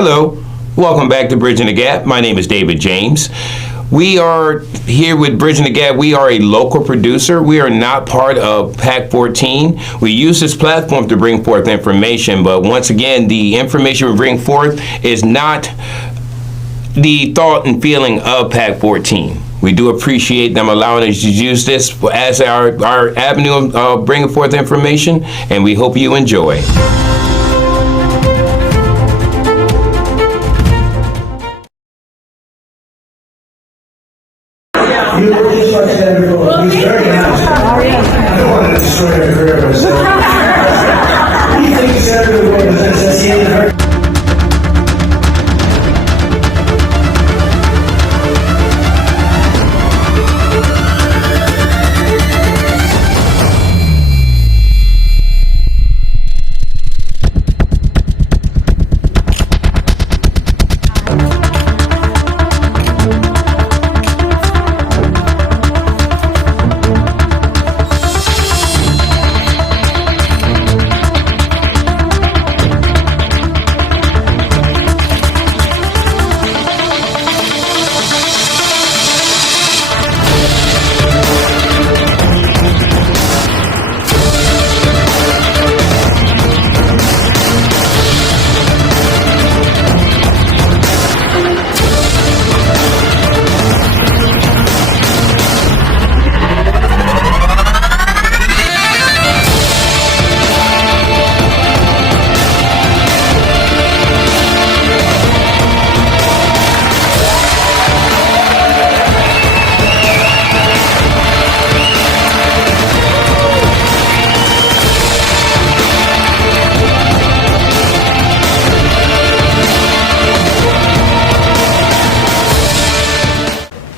Hello, welcome back to Bridging the Gap. My name is David James. We are here with Bridging the Gap. We are a local producer. We are not part of PAC 14. We use this platform to bring forth information, but once again, the information we bring forth is not the thought and feeling of PAC 14. We do appreciate them allowing us to use this as our avenue of bringing forth information, and we hope you enjoy. You were just like Senator Bullock. He's very nice. I don't want to destroy her career myself. You think Senator Bullock is associated her?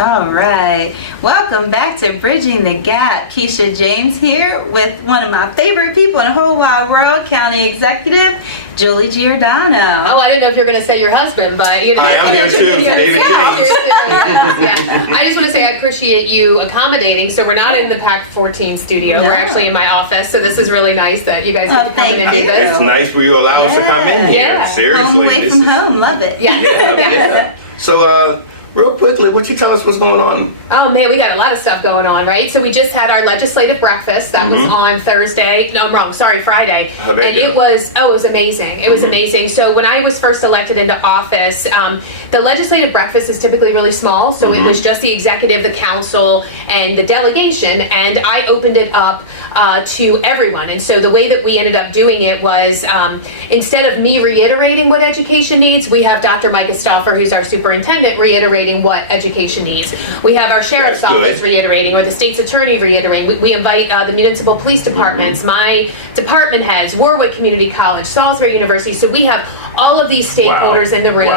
All right, welcome back to Bridging the Gap. Keisha James here with one of my favorite people in the whole wide world, County Executive Julie Giordano. Oh, I didn't know if you were going to say your husband, but you know. Hi, I'm here too, David James. Yeah. I just want to say I appreciate you accommodating. So we're not in the PAC 14 studio. No. We're actually in my office. So this is really nice that you guys get to come in and do this. It's nice for you to allow us to come in here. Yeah. Seriously. Home away from home, love it. Yeah. Yeah. So, real quickly, what you tell us what's going on? Oh man, we got a lot of stuff going on, right? So we just had our legislative breakfast. That was on Thursday. No, I'm wrong. Sorry, Friday. And it was amazing. It was amazing. So when I was first elected into office, the legislative breakfast is typically really small. So it was just the executive, the council, and the delegation. And I opened it up to everyone. And so the way that we ended up doing it was instead of me reiterating what education needs, we have Dr. Micah Stauffer, who's our superintendent, reiterating what education needs. We have our sheriff's office reiterating, or the state's attorney reiterating. We invite the municipal police departments, my department heads, Warwick Community College, Salisbury University. So we have all of these stakeholders in the room.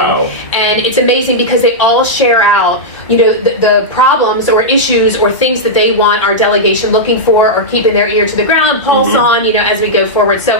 And it's amazing because they all share out, you know, the problems or issues or things that they want our delegation looking for or keeping their ear to the ground, pulse on, you know, as we go forward. So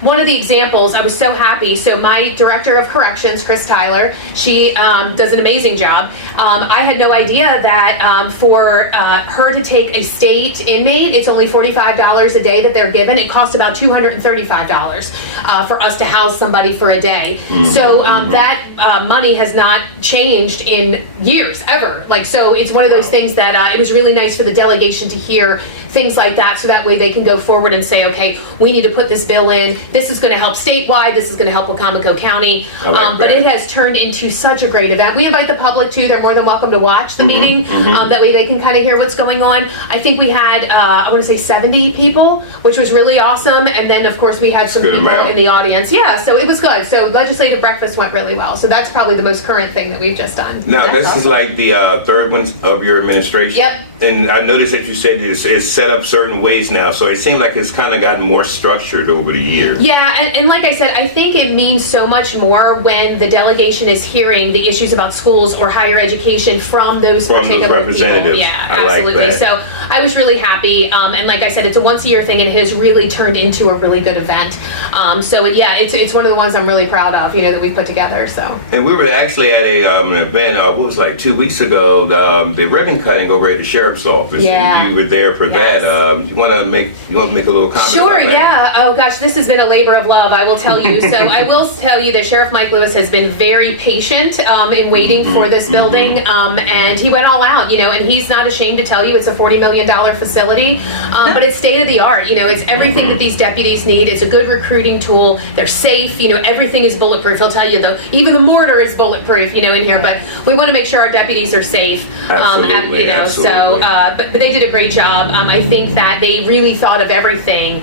one of the examples, I was so happy. So my director of corrections, Chris Tyler, she does an amazing job. I had no idea that for her to take a state inmate, it's only $45 a day that they're given. It costs about $235 for us to house somebody for a day. So that money has not changed in years, ever. Like, so it's one of those things that it was really nice for the delegation to hear things like that, so that way they can go forward and say, okay, we need to put this bill in. This is going to help statewide. This is going to help Wacomico County. But it has turned into such a great event. We invite the public too. They're more than welcome to watch the meeting. That way they can kind of hear what's going on. I think we had, I want to say 70 people, which was really awesome. And then, of course, we had some people in the audience. Yeah, so it was good. So legislative breakfast went really well. So that's probably the most current thing that we've just done. Now, this is like the third one of your administration. Yep. And I noticed that you said it's set up certain ways now, so it seems like it's kind of gotten more structured over the years. Yeah, and like I said, I think it means so much more when the delegation is hearing the issues about schools or higher education from those particular people. Representatives. Yeah, absolutely. So I was really happy. And like I said, it's a once-a-year thing, and it has really turned into a really good event. It's one of the ones I'm really proud of, that we put together. So. And we were actually at an event, what was like 2 weeks ago, the ribbon cutting over at the sheriff's office. Yeah. And you were there for Yes. that. You want to make a little comment? Sure, about that? yeah. Oh gosh, this has been a labor of love, I will tell you. So I will tell you that Sheriff Mike Lewis has been very patient in waiting for this building, and he went all out, and he's not ashamed to tell you it's a $40 million facility, but it's state of the art. It's everything that these deputies need. It's a good recruiting tool. They're safe. Everything is bulletproof. He'll tell you though, even the mortar is bulletproof. In here, but we want to make sure our deputies are safe. Absolutely, absolutely. So, but they did a great job. I think that they really thought of everything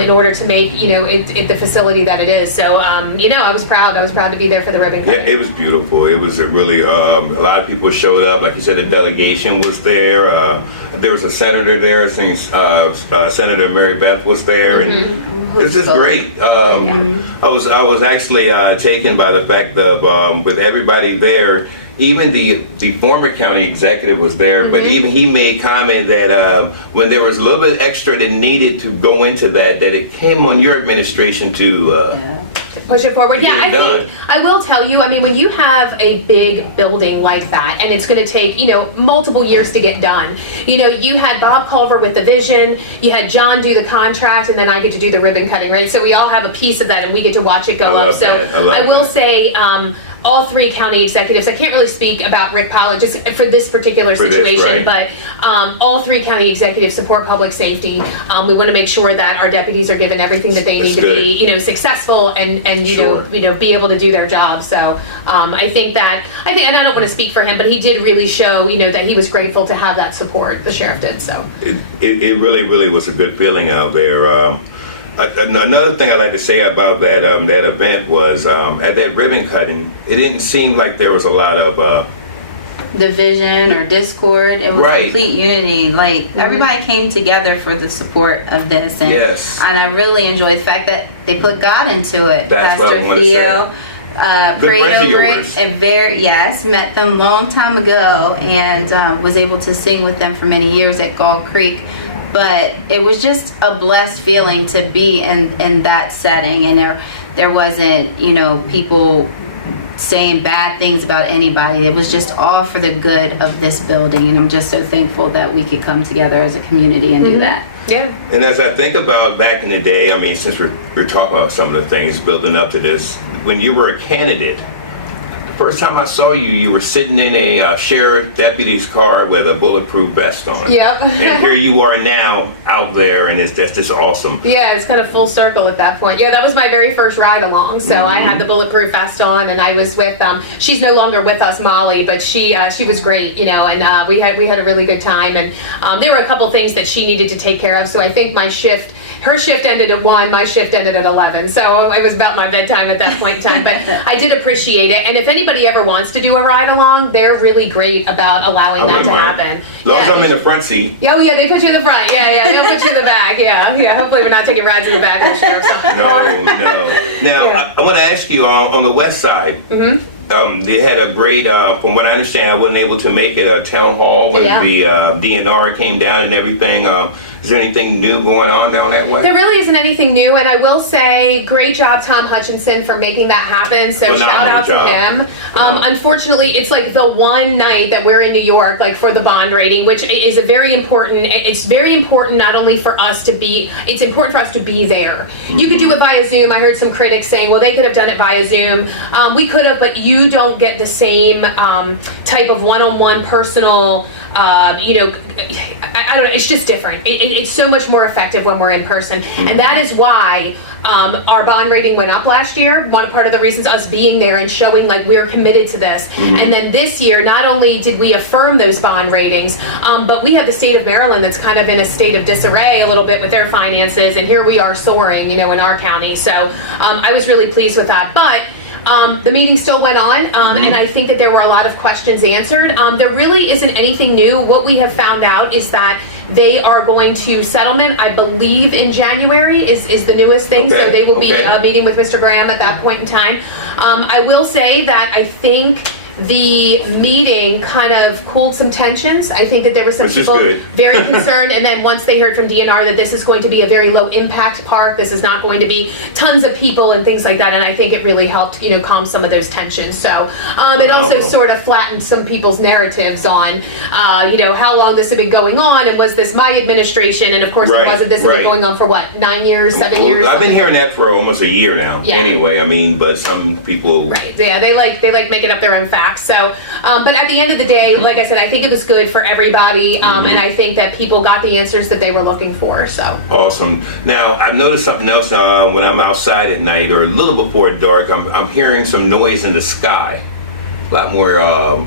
in order to make it the facility that it is. So I was proud. I was proud to be there for the ribbon cutting. Yeah, it was beautiful. It was a really a lot of people showed up. Like you said, the delegation was there. There was a senator there. I think Senator Mary Beth was there, and it was just great. I was actually taken by the fact of with everybody there. Even the former county executive was there, but even he made comment that when there was a little bit extra that needed to go into that it came on your administration to push it forward. Yeah, Get it done. I will tell you, when you have a big building like that, and it's going to take, multiple years to get done. You had Bob Culver with the vision, you had John do the contract, and then I get to do the ribbon cutting, right? So we all have a piece of that, and we get to watch it go up. So I will say, all three county executives, I can't really speak about Rick Pollock just for this particular situation, but all three county executives support public safety. We want to make sure that our deputies are given everything that they need to be, successful and be able to do their job. So I think, and I don't want to speak for him, but he did really show, that he was grateful to have that support. The sheriff did. So it really was a good feeling out there. Another thing I'd like to say about that event was at that ribbon cutting, it didn't seem like there was a lot of division or discord. It was complete unity. Like everybody came together for the support of this, and I really enjoyed the fact that they put God into it. That's Pastor what I want to Theo say. prayed over it. Met them long time ago, and was able to sing with them for many years at Gall Creek. But it was just a blessed feeling to be in that setting, and there wasn't people saying bad things about anybody. It was just all for the good of this building, and I'm just so thankful that we could come together as a community and do that. Yeah. And as I think about back in the day, since we're talking about some of the things building up to this, when you were a candidate, first time I saw you, you were sitting in a sheriff deputy's car with a bulletproof vest on. Yep. And here you are now out there, and that's just awesome. Yeah, it's kind of full circle at that point. Yeah, that was my very first ride along. So I had the bulletproof vest on, and I was with she's no longer with us, Molly, but she was great, and we had a really good time. And there were a couple things that she needed to take care of. So I think her shift ended at 1, my shift ended at 11. So it was about my bedtime at that point in time. But I did appreciate it. And if anybody ever wants to do a ride along, they're really great about allowing that to happen. As long as I'm in the front seat. Oh, yeah, they put you in the front. Yeah, they'll put you in the back. Yeah. Hopefully we're not taking rides in the back of the sheriff's office. No. Now, I want to ask you on the west side. They had a great, from what I understand, I wasn't able to make it a town hall when the DNR came down and everything. Is there anything new going on down that way? There really isn't anything new, and I will say, great job, Tom Hutchinson, for making that happen. So shout out to him. Unfortunately, it's like the one night that we're in New York, like for the bond rating, which is a very important. It's very important not only for us to be. It's important for us to be there. You could do it via Zoom. I heard some critics saying, well, they could have done it via Zoom. We could have, but you don't get the same type of one-on-one personal. I don't know. It's just different. It's so much more effective when we're in person, and that is why our bond rating went up last year. One part of the reasons us being there and showing like we're committed to this. And then this year, not only did we affirm those bond ratings, but we have the state of Maryland that's kind of in a state of disarray a little bit with their finances, and here we are soaring, in our county. So I was really pleased with that, but. The meeting still went on, and I think that there were a lot of questions answered. There really isn't anything new. What we have found out is that they are going to settlement, I believe, in January is the newest thing. So they will be meeting with Mr. Graham at that point in time. I will say that I think the meeting kind of cooled some tensions. I think that there were some Which is people good. very concerned, and then once they heard from DNR that this is going to be a very low impact park, this is not going to be tons of people and things like that, and I think it really helped, calm some of those tensions. So it also sort of flattened some people's narratives on, how long this had been going on, and was this my administration? And of course, it wasn't. This had been going on for what, 9 years, 7 years? I've been hearing that for almost a year now. Yeah. Anyway, I mean, but some people. Right. Yeah, they like making up their own facts. So, but at the end of the day, like I said, I think it was good for everybody, and I think that people got the answers that they were looking for. So Awesome. Now, I've noticed something else when I'm outside at night or a little before dark. I'm hearing some noise in the sky. A lot more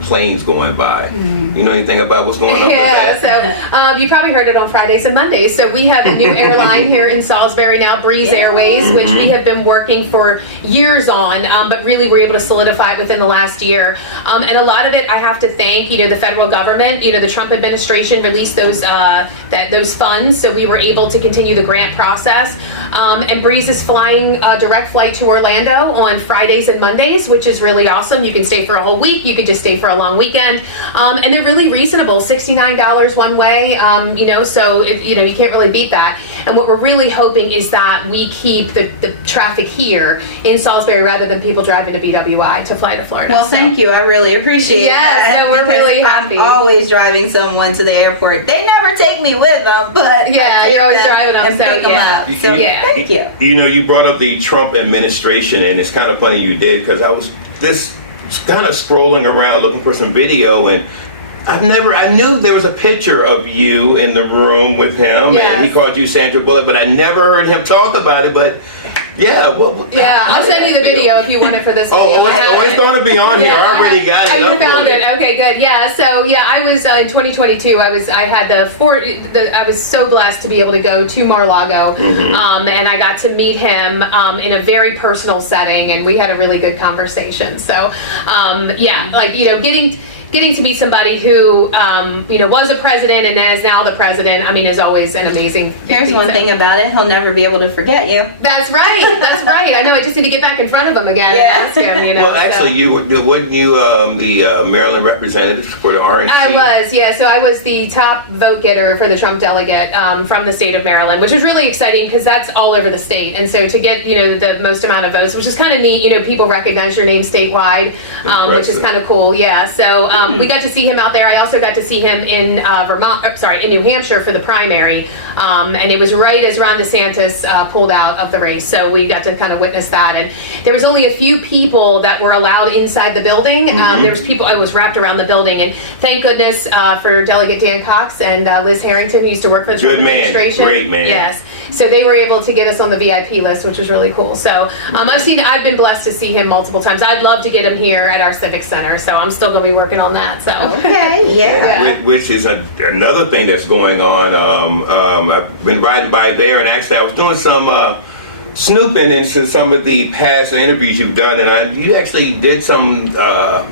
planes going by. You know anything about what's going on with that? So you probably heard it on Fridays and Mondays. So we have a new airline here in Salisbury now, Breeze Airways, which we have been working for years on, but really were able to solidify it within the last year. And a lot of it, I have to thank, the federal government. The Trump administration released those funds, so we were able to continue the grant process. And Breeze is flying a direct flight to Orlando on Fridays and Mondays, which is really awesome. You can stay for a whole week. You could just stay for a long weekend. And they're really reasonable, $69 one way, so if, you can't really beat that. And what we're really hoping is that we keep the traffic here in Salisbury rather than people driving to BWI to fly to Florida. Well, thank you. I really appreciate Yes, that. no, we're because really happy. I'm always driving someone to the airport. They never take me with them, but Yeah, you're always driving them, and so, pick them yeah. up. So Yeah. thank you. You brought up the Trump administration, and it's kind of funny you did, because I was kind of scrolling around looking for some video, and I knew there was a picture of you in the room with him, Yes. and he called you Sandra Bullock, but I never heard him talk about it. But yeah, I'll send you the video if you want it for this video. It's going to be on here. I already got it. Oh, you found it. Okay, good. Yeah. So I was in 2022. I was so blessed to be able to go to Mar-a-Lago, and I got to meet him in a very personal setting, and we had a really good conversation. So getting to meet somebody who, was a president and is now the president, is always an amazing Here's feat. one thing about it. He'll never be able to forget you. That's right. That's right. I know. I just need to get back in front of him again and ask him, Well, actually, wasn't you the Maryland representative for the RNC? I was, yeah. So I was the top vote getter for the Trump delegate from the state of Maryland, which was really exciting because that's all over the state. And so to get, the most amount of votes, which is kind of neat, people recognize your name statewide, which is kind of cool. Yeah. So we got to see him out there. I also got to see him in in New Hampshire for the primary, and it was right as Ron DeSantis pulled out of the race. So we got to kind of witness that. And there was only a few people that were allowed inside the building. There was people. I was wrapped around the building, and thank goodness for Delegate Dan Cox and Liz Harrington, who used to work for the Trump administration. Great man. Yes. So they were able to get us on the VIP list, which was really cool. So I've been blessed to see him multiple times. I'd love to get him here at our Civic Center. So I'm still going to be working on that. So Okay, yeah. Which is another thing that's going on. I've been riding by there, and actually I was doing some snooping into some of the past interviews you've done, and you actually did some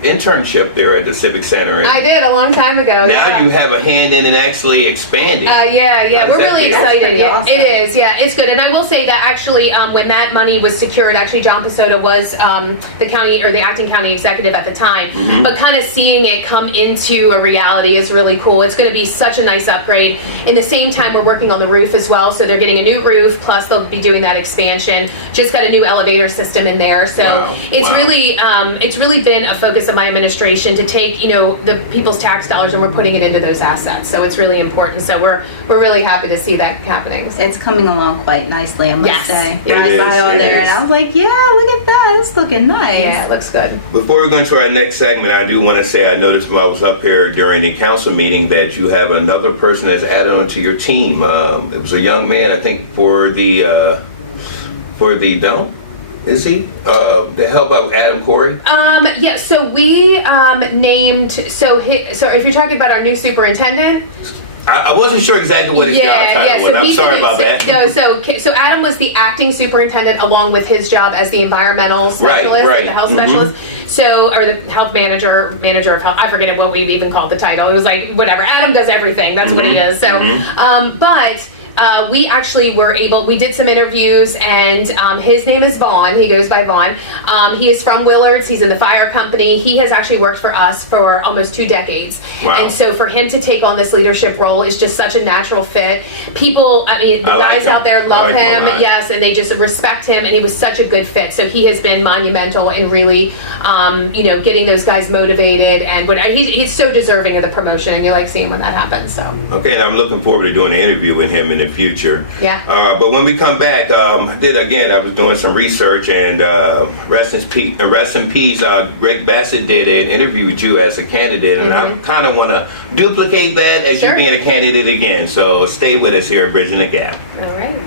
internship there at the Civic Center. I did a long time ago. Now you have a hand in and actually expanding. We're really excited. Yeah, awesome. it is. Yeah, it's good. And I will say that actually, when that money was secured, actually John Pessota was the county or the acting county executive at the time. But kind of seeing it come into a reality is really cool. It's going to be such a nice upgrade. In the same time, we're working on the roof as well. So they're getting a new roof. Plus, they'll be doing that expansion. Just got a new elevator system in there. So it's really been a focus of my administration to take the people's tax dollars and we're putting it into those assets. So it's really important. So we're really happy to see that happening. It's coming along quite nicely, I must say. It Riding is, by all it there, is. and I was like, yeah, look at that. It's looking nice. Yeah, it looks good. Before we go into our next segment, I do want to say I noticed when I was up here during the council meeting that you have another person that's added onto your team. It was a young man, I think, for the Dome. Is he? To help out Adam Corey? Yeah, so we named, so if you're talking about our new superintendent. I wasn't sure exactly what his job title was. I'm sorry about that. No, so Adam was the acting superintendent along with his job as the environmental specialist, right. the health specialist. So, or the health manager of health. I forget what we've even called the title. It was like, whatever. Adam does everything. That's what he is. So, but we actually we did some interviews, and his name is Vaughn. He goes by Vaughn. He is from Willards. He's in the fire company. He has actually worked for us for almost 2 decades. Wow. And so for him to take on this leadership role is just such a natural fit. People, the guys out there love him, yes, and they just respect him, and he was such a good fit. So he has been monumental in really, getting those guys motivated, and he's so deserving of the promotion, and you like seeing when that happens. So. Okay, and I'm looking forward to doing an interview with him in the future. Yeah. But when we come back, I was doing some research, and rest in peace, Greg Bassett did an interview with you as a candidate, and I kind of want to duplicate that as you being a candidate again. So stay with us here at Bridging the Gap. All right.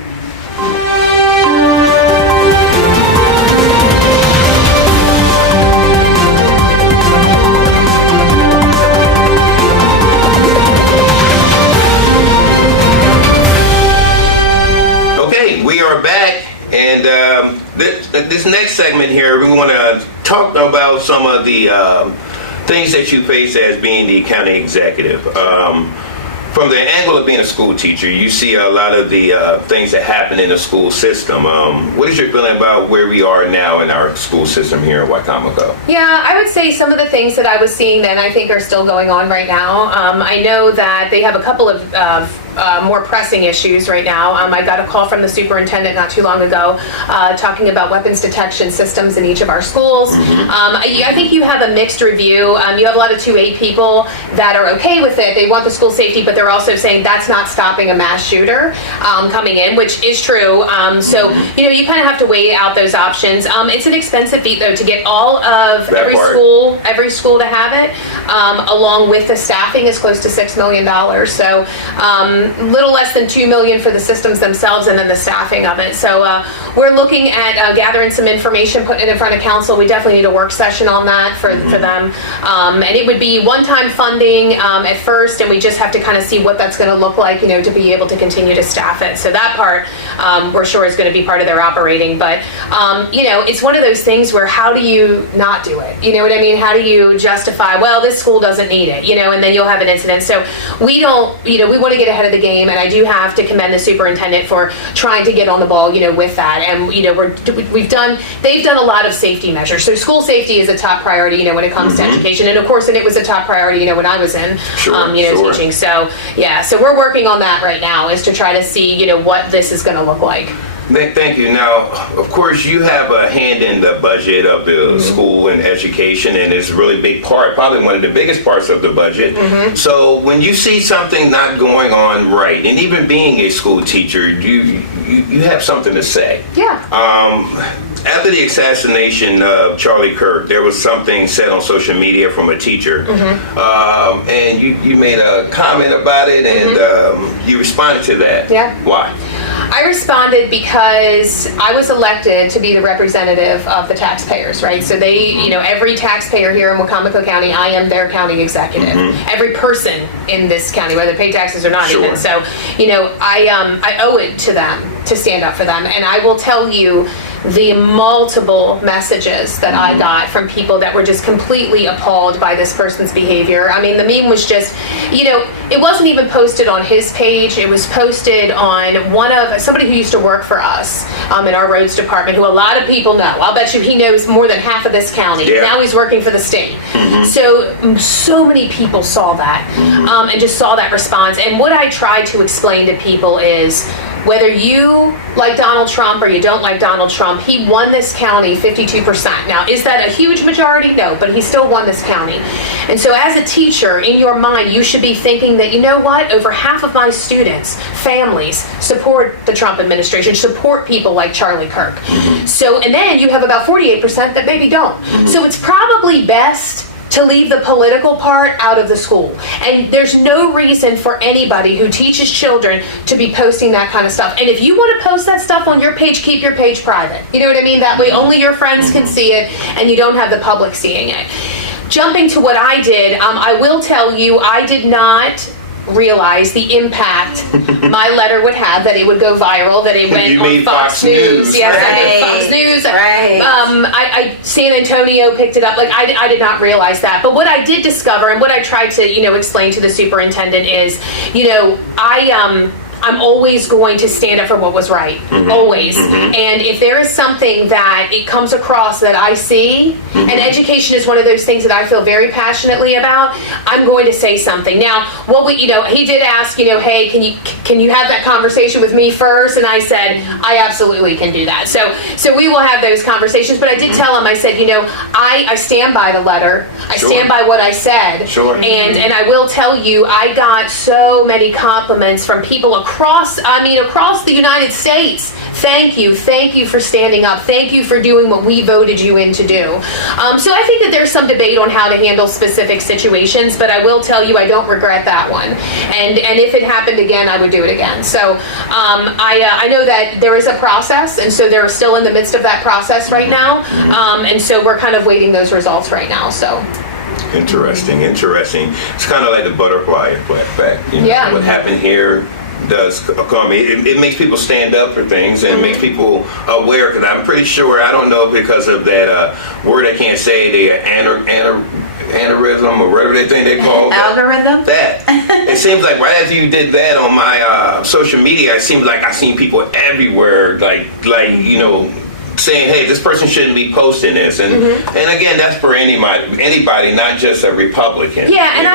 Okay, we are back, and this next segment here, we want to talk about some of the things that you face as being the county executive. From the angle of being a school teacher, you see a lot of the things that happen in the school system. What is your feeling about where we are now in our school system here in Wicomico? Yeah, I would say some of the things that I was seeing then I think are still going on right now. I know that they have a couple of more pressing issues right now. I got a call from the superintendent not too long ago talking about weapons detection systems in each of our schools. I think you have a mixed review. You have a lot of 2A people that are okay with it. They want the school safety, but they're also saying that's not stopping a mass shooter coming in, which is true. So, you kind of have to weigh out those options. It's an expensive feat, though, to get all of every school to have it, along with the staffing is close to $6 million. So, little less than $2 million for the systems themselves, and then the staffing of it. So we're looking at gathering some information, putting it in front of council. We definitely need a work session on that for them, and it would be one-time funding at first, and we just have to kind of see what that's going to look like, to be able to continue to staff it. So that part we're sure is going to be part of their operating. But it's one of those things where how do you not do it? You know what I mean? How do you justify? Well, this school doesn't need it, and then you'll have an incident. So we don't, we want to get ahead of the game, and I do have to commend the superintendent for trying to get on the ball, with that. And they've done a lot of safety measures. So school safety is a top priority, when it comes to education, and of course, and it was a top priority, when I was in, teaching. So so we're working on that right now, is to try to see, what this is going to look like. Thank you. Now, of course, you have a hand in the budget of the school and education, and it's a really big part, probably one of the biggest parts of the budget. So when you see something not going on right, and even being a school teacher, you have something to say. Yeah. After the assassination of Charlie Kirk, there was something said on social media from a teacher, and you made a comment about it, and you responded to that. Yeah. Why? I responded because I was elected to be the representative of the taxpayers, right? So they, every taxpayer here in Wicomico County, I am their county executive. Every person in this county, whether they pay taxes or not even. So, I owe it to them to stand up for them. And I will tell you the multiple messages that I got from people that were just completely appalled by this person's behavior. I mean, the meme was just, it wasn't even posted on his page. It was posted on somebody who used to work for us in our roads department, who a lot of people know. I'll bet you he knows more than half of this county. Yeah. Now he's working for the state. So many people saw that and just saw that response. And what I try to explain to people is, whether you like Donald Trump or you don't like Donald Trump, he won this county 52%. Now, is that a huge majority? No, but he still won this county. And so as a teacher, in your mind, you should be thinking that, over half of my students, families, support the Trump administration, support people like Charlie Kirk. So, and then you have about 48% that maybe don't. So it's probably best to leave the political part out of the school. And there's no reason for anybody who teaches children to be posting that kind of stuff. And if you want to post that stuff on your page, keep your page private. You know what I mean? That way only your friends can see it, and you don't have the public seeing it. Jumping to what I did, I will tell you, I did not realize the impact my letter would have, that it would go viral, that it went on Fox News. Yes, right. I did Fox News. Right. San Antonio picked it up. I did not realize that. But what I did discover, and what I tried to, explain to the superintendent is, I'm always going to stand up for what was right. Always. And if there is something that it comes across that I see, and education is one of those things that I feel very passionately about, I'm going to say something. Now, he did ask, hey, can you have that conversation with me first? And I said, I absolutely can do that. So we will have those conversations. But I did tell him, I said, I stand by the letter. I stand by what I said. Sure. And I will tell you, I got so many compliments from people across the United States. Thank you for standing up. Thank you for doing what we voted you in to do. So I think that there's some debate on how to handle specific situations, but I will tell you, I don't regret that one. And if it happened again, I would do it again. So I know that there is a process, and so they're still in the midst of that process right now. And so we're kind of waiting those results right now. So. Interesting. It's kind of like the butterfly effect. Yeah. What happened here does come. It makes people stand up for things and makes people aware. Because I'm pretty sure, I don't know, because of that word I can't say, the aneurysm or whatever they think they call it. Algorithm? That. It seems like right after you did that on my social media, it seems like I've seen people everywhere, like saying, hey, this person shouldn't be posting this, and again, that's for anybody, not just a Republican. Yeah, and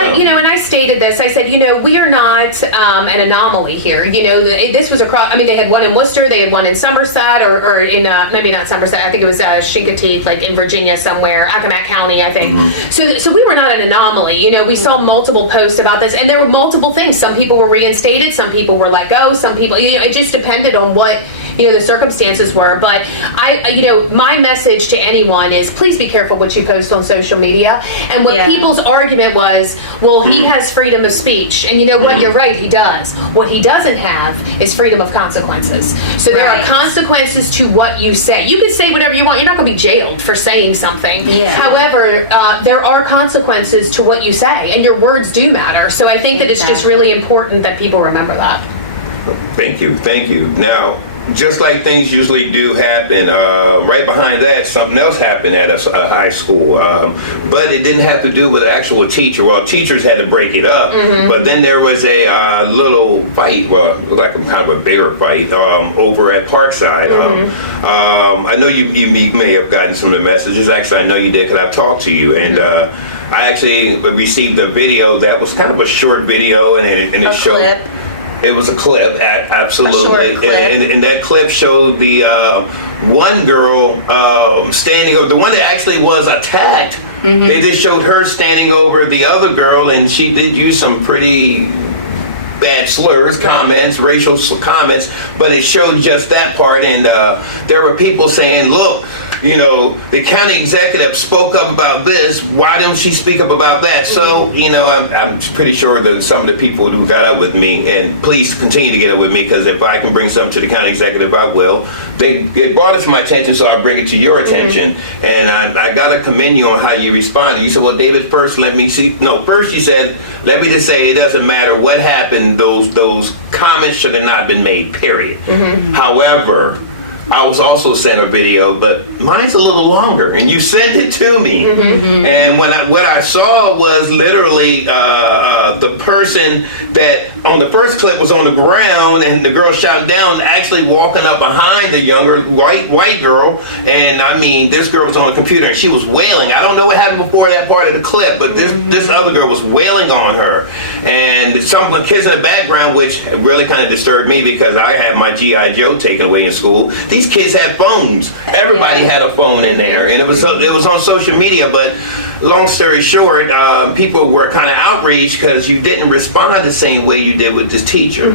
I stated this. I said, we are not an anomaly here. This was across. I mean, they had one in Worcester, they had one in Somerset, or in maybe not Somerset. I think it was Chincoteague, like in Virginia somewhere, Accomack County, I think. So we were not an anomaly. We saw multiple posts about this, and there were multiple things. Some people were reinstated, some people were let go, some people. It just depended on what the circumstances were. But my message to anyone is, please be careful what you post on social media. And what people's argument was, well, he has freedom of speech. And you know what? You're right, he does. What he doesn't have is freedom of consequences. So there are consequences to what you say. You can say whatever you want. You're not going to be jailed for saying something. Yeah. However, there are consequences to what you say, and your words do matter. So I think that it's just really important that people remember that. Thank you. Now, just like things usually do happen, right behind that, something else happened at a high school. But it didn't have to do with an actual teacher. Well, teachers had to break it up. But then there was a little fight, like a kind of a bigger fight, over at Parkside. I know you may have gotten some of the messages. Actually, I know you did, because I've talked to you. And I actually received a video that was kind of a short video, and it showed... Clip. It was a clip, absolutely. A short clip. And that clip showed the one girl standing over, the one that actually was attacked. They just showed her standing over the other girl, and she did use some pretty bad slurs, comments, racial comments, but it showed just that part. And there were people saying, look, the county executive spoke up about this. Why don't she speak up about that? So, I'm pretty sure that some of the people who got up with me, and please continue to get up with me, because if I can bring something to the county executive, I will. It brought it to my attention, so I'll bring it to your attention. And I got to commend you on how you responded. You said, well, David, first let me see. No, first you said, let me just say, it doesn't matter what happened. Those comments should have not been made, period. However, I was also sent a video, but mine's a little longer, and you sent it to me. And what I saw was literally the person that on the first clip was on the ground, and the girl shot down, actually walking up behind the younger white girl. And I mean, this girl was on the computer, and she was wailing. I don't know what happened before that part of the clip, but this other girl was wailing on her. And some of the kids in the background, which really kind of disturbed me, because I had my G.I. Joe taken away in school. These kids had phones. Everybody had a phone in there, and it was on social media. But long story short, people were kind of outraged because you didn't respond the same way you did with this teacher.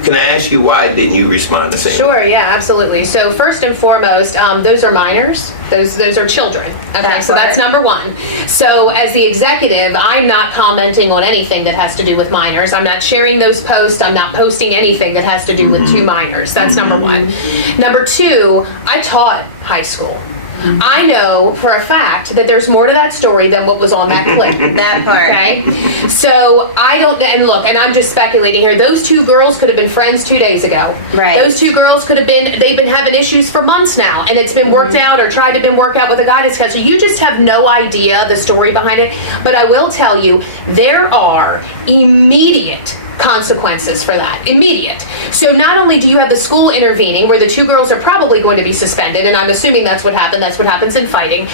Can I ask you, why didn't you respond the same way? Sure, yeah, absolutely. So first and foremost, those are minors. Those are children. Okay, so that's number one. So as the executive, I'm not commenting on anything that has to do with minors. I'm not sharing those posts. I'm not posting anything that has to do with two minors. That's number one. Number two, I taught high school. I know for a fact that there's more to that story than what was on that clip. That part. Okay? So I don't, and look, and I'm just speculating here, those two girls could have been friends 2 days ago. Right. Those two girls could have been, they've been having issues for months now, and it's been worked out or tried to been worked out with a guidance counselor. You just have no idea the story behind it. But I will tell you, there are immediate consequences for that, immediate. So not only do you have the school intervening, where the two girls are probably going to be suspended, and I'm assuming that's what happened, that's what happens in fighting,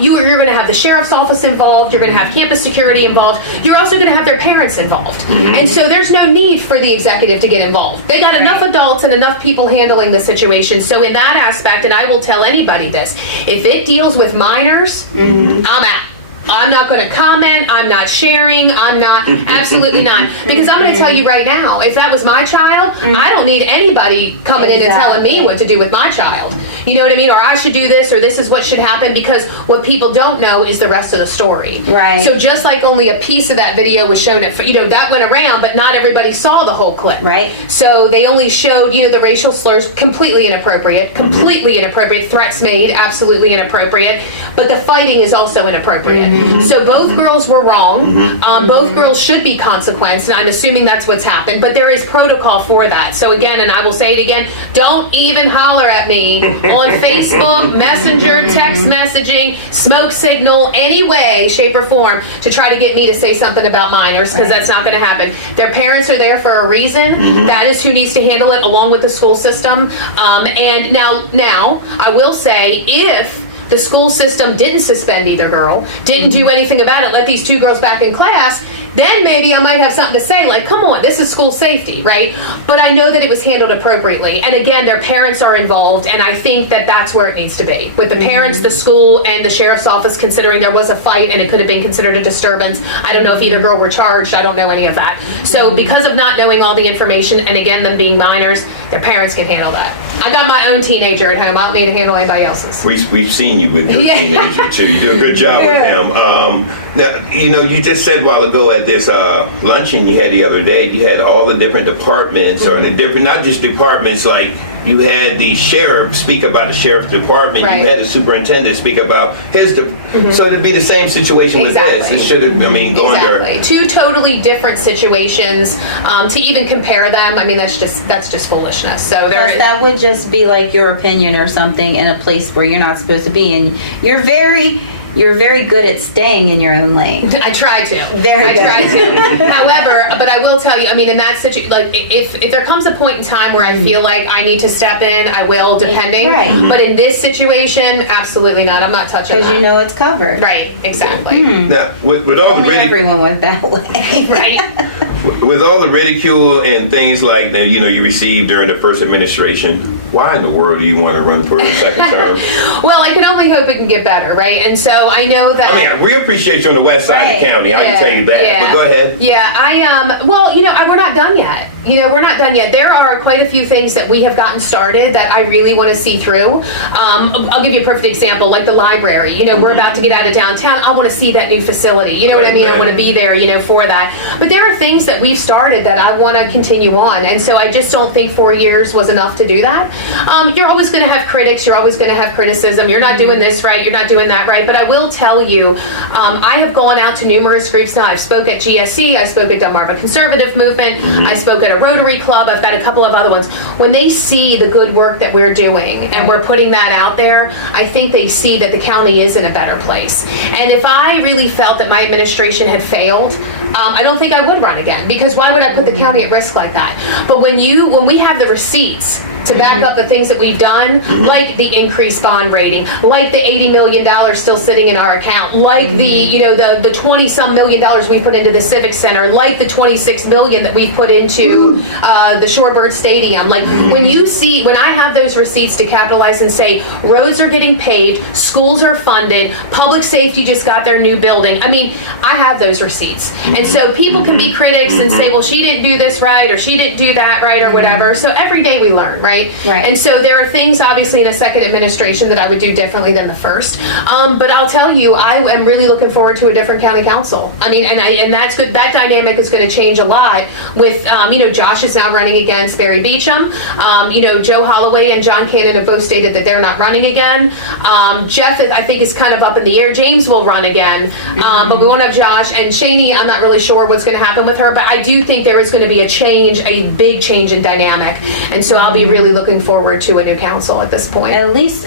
you're going to have the sheriff's office involved, you're going to have campus security involved, you're also going to have their parents involved. And so there's no need for the executive to get involved. They got enough adults and enough people handling the situation. So in that aspect, and I will tell anybody this, if it deals with minors, I'm out. I'm not going to comment. I'm not sharing. I'm not, absolutely not. Because I'm going to tell you right now, if that was my child, I don't need anybody coming in and telling me what to do with my child. You know what I mean? Or I should do this, or this is what should happen, because what people don't know is the rest of the story. Right. So just like only a piece of that video was shown, that went around, but not everybody saw the whole clip. Right. So they only showed, the racial slurs, completely inappropriate, threats made, absolutely inappropriate, but the fighting is also inappropriate. So both girls were wrong. Both girls should be consequenced, and I'm assuming that's what's happened, but there is protocol for that. So again, and I will say it again, don't even holler at me on Facebook, Messenger, text messaging, smoke signal, any way, shape, or form to try to get me to say something about minors, because that's not going to happen. Their parents are there for a reason. That is who needs to handle it, along with the school system. And now, I will say, if the school system didn't suspend either girl, didn't do anything about it, let these two girls back in class, then maybe I might have something to say, like, come on, this is school safety, right? But I know that it was handled appropriately. And again, their parents are involved, and I think that that's where it needs to be. With the parents, the school, and the sheriff's office, considering there was a fight and it could have been considered a disturbance. I don't know if either girl were charged. I don't know any of that. So because of not knowing all the information, and again, them being minors, their parents can handle that. I got my own teenager at home. I don't need to handle anybody else's. We've seen you with your teenager, too. You do a good job with them. Now, you just said a while ago at this luncheon you had the other day, you had all the different departments, or the different, not just departments, like you had the sheriff speak about the sheriff's department, you had the superintendent speak about his so it'd be the same situation with this. It should have, going two totally different situations. To even compare them, that's just foolishness. So that would just be like your opinion or something in a place where you're not supposed to be, and you're very good at staying in your own lane. I try to. I try to. However, but I will tell you, in that situation, like if there comes a point in time where I feel like I need to step in, I will, depending. Right. But in this situation, absolutely not. I'm not touching that. Because it's covered. Right. Exactly. Now, with all the everyone went that way. Right. With all the ridicule and things like that, you received during the first administration, why in the world do you want to run for a second term? Well, I can only hope it can get better, right? And so I know that. We appreciate you on the west side of the county. I can tell you that. Yeah. But go ahead. Yeah, well, we're not done yet. We're not done yet. There are quite a few things that we have gotten started that I really want to see through. I'll give you a perfect example, like the library. We're about to get out of downtown. I want to see that new facility. You know what I mean? I want to be there, for that. But there are things that we've started that I want to continue on. And so I just don't think 4 years was enough to do that. You're always going to have critics. You're always going to have criticism. You're not doing this right. You're not doing that right. But I will tell you, I have gone out to numerous groups now. I've spoke at GSC. I spoke at Delmarva Conservative Movement. I spoke at a Rotary Club. I've got a couple of other ones. When they see the good work that we're doing and we're putting that out there, I think they see that the county is in a better place. And if I really felt that my administration had failed, I don't think I would run again, because why would I put the county at risk like that? But when we have the receipts to back up the things that we've done, like the increased bond rating, like the $80 million still sitting in our account, like the 20-some million dollars we put into the Civic Center, like the $26 million that we've put into the Shorebird Stadium. Like when I have those receipts to capitalize and say roads are getting paved, schools are funded, public safety just got their new building. I have those receipts. And so people can be critics and say, well, she didn't do this right, or she didn't do that right, or whatever. So every day we learn, right? And so there are things, obviously, in a second administration that I would do differently than the first. But I'll tell you, I am really looking forward to a different county council. And that's good. That dynamic is going to change a lot with, Josh is now running against Barry Beecham. Joe Holloway and John Cannon have both stated that they're not running again. Jeff, I think, is kind of up in the air. James will run again. But we won't have Josh. And Shani, I'm not really sure what's going to happen with her, but I do think there is going to be a big change in dynamic. And so I'll be really looking forward to a new council at this point. At least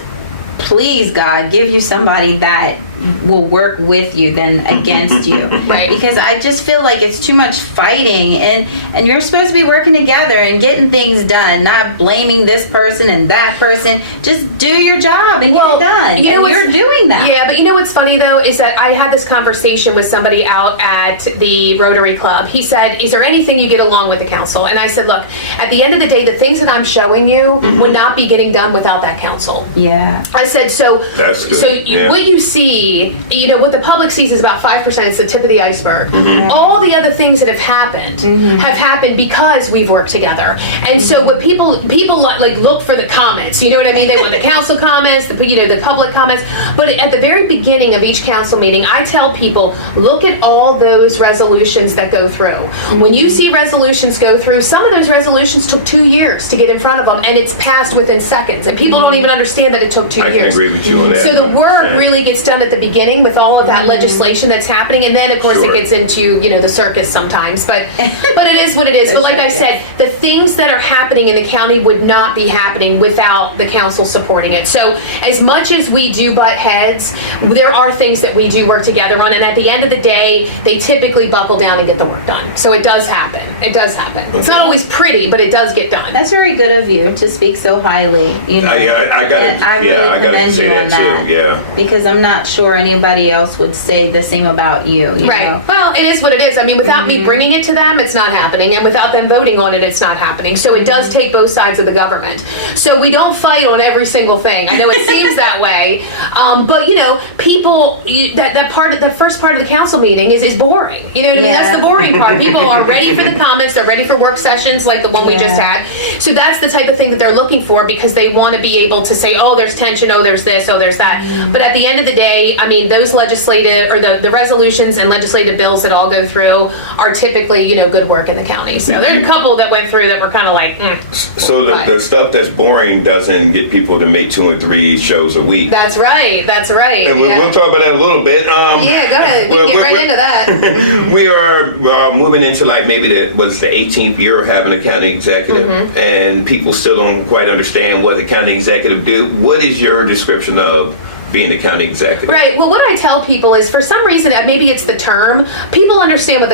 please, God, give you somebody that will work with you than against you. Right. Because I just feel like it's too much fighting, and you're supposed to be working together and getting things done, not blaming this person and that person. Just do your job and get it done. You know, and you're doing that. Yeah, but you know what's funny though is that I had this conversation with somebody out at the Rotary Club. He said, "Is there anything you get along with the council?" And I said, "Look, at the end of the day, the things that I'm showing you would not be getting done without that council." Yeah. I said, so That's good. so Yeah. what you see, you know, what the public sees is about 5%. It's the tip of the iceberg. All the other things that have happened because we've worked together. And so what people like look for the comments. You know what I mean? They want the council comments, the public comments. But at the very beginning of each council meeting, I tell people, look at all those resolutions that go through. When you see resolutions go through, some of those resolutions took 2 years to get in front of them, and it's passed within seconds. And people don't even understand that it took 2 I years. can agree with you on that. So the work 100%. really gets done at the beginning with all of that legislation that's happening, and then of course Sure. it gets into the circus sometimes. But it is what it is. But like I said, the things that are happening in the county would not be happening without the council supporting it. So as much as we do butt heads, there are things that we do work together on, and at the end of the day, they typically buckle down and get the work done. So it does happen. It does happen. It's not always pretty, but it does get done. That's very good of you to speak so highly. You know, I gotta, and I really I gotta commend say you on that too. Yeah. because I'm not sure anybody else would say the same about you. you Right. know? Well, it is what it is. I mean, without me bringing it to them, it's not happening. And without them voting on it, it's not happening. So it does take both sides of the government. So we don't fight on every single thing. I know it seems that way. But, people, the first part of the council meeting is boring. You know what I mean? Yeah. That's the boring part. People are ready for the comments. They're ready for work sessions like the one we just had. So that's the type of thing that they're looking for because they want to be able to say, oh, there's tension, oh, there's this, oh, there's that. But at the end of the day, I mean, those legislative or the resolutions and legislative bills that all go through are typically, good work in the county. So there are a couple that went through that were kind of like, So the stuff that's boring doesn't get people to make 2 and 3 shows a week. That's right. That's right. And we'll talk about that a little bit. Yeah, go ahead. We can get right into that. We are moving into like maybe the 18th year of having a county executive, and people still don't quite understand what the county executive do. What is your description of being the county executive? Right. Well, what I tell people is, for some reason, maybe it's the term. People understand what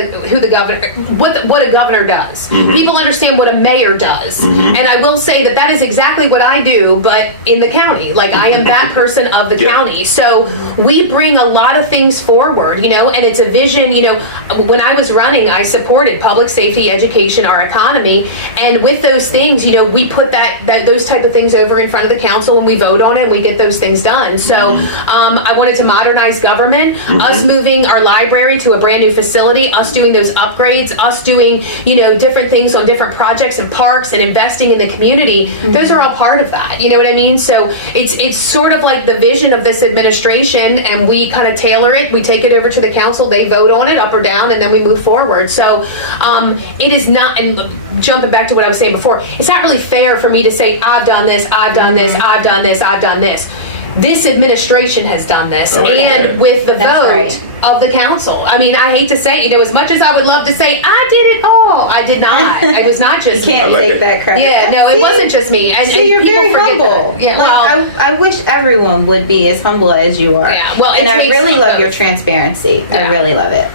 a governor does. People understand what a mayor does, and I will say that is exactly what I do, but in the county. Like I am that person of the county. So we bring a lot of things forward, and it's a vision. When I was running, I supported public safety, education, our economy, and with those things, we put those type of things over in front of the council, and we vote on it, and we get those things done. So I wanted to modernize government, us moving our library to a brand new facility, us doing those upgrades, us doing, different things on different projects and parks and investing in the community. Those are all part of that. You know what I mean? So it's sort of like the vision of this administration, and we kind of tailor it. We take it over to the council. They vote on it up or down, and then we move forward. So it is not, and jumping back to what I was saying before, it's not really fair for me to say, I've done this, I've done this, I've done this, I've done this. This administration has done this, and with the vote of the council. I mean, I hate to say, as much as I would love to say, I did it all, I did not. It was not just You me. can't take that credit. Yeah, no, it wasn't just me. And, See, and you're people very forget humble. that. Yeah, Like, I wish everyone would be as humble as you are. Yeah, well, and it I takes really love both. your transparency. Yeah. I really love it.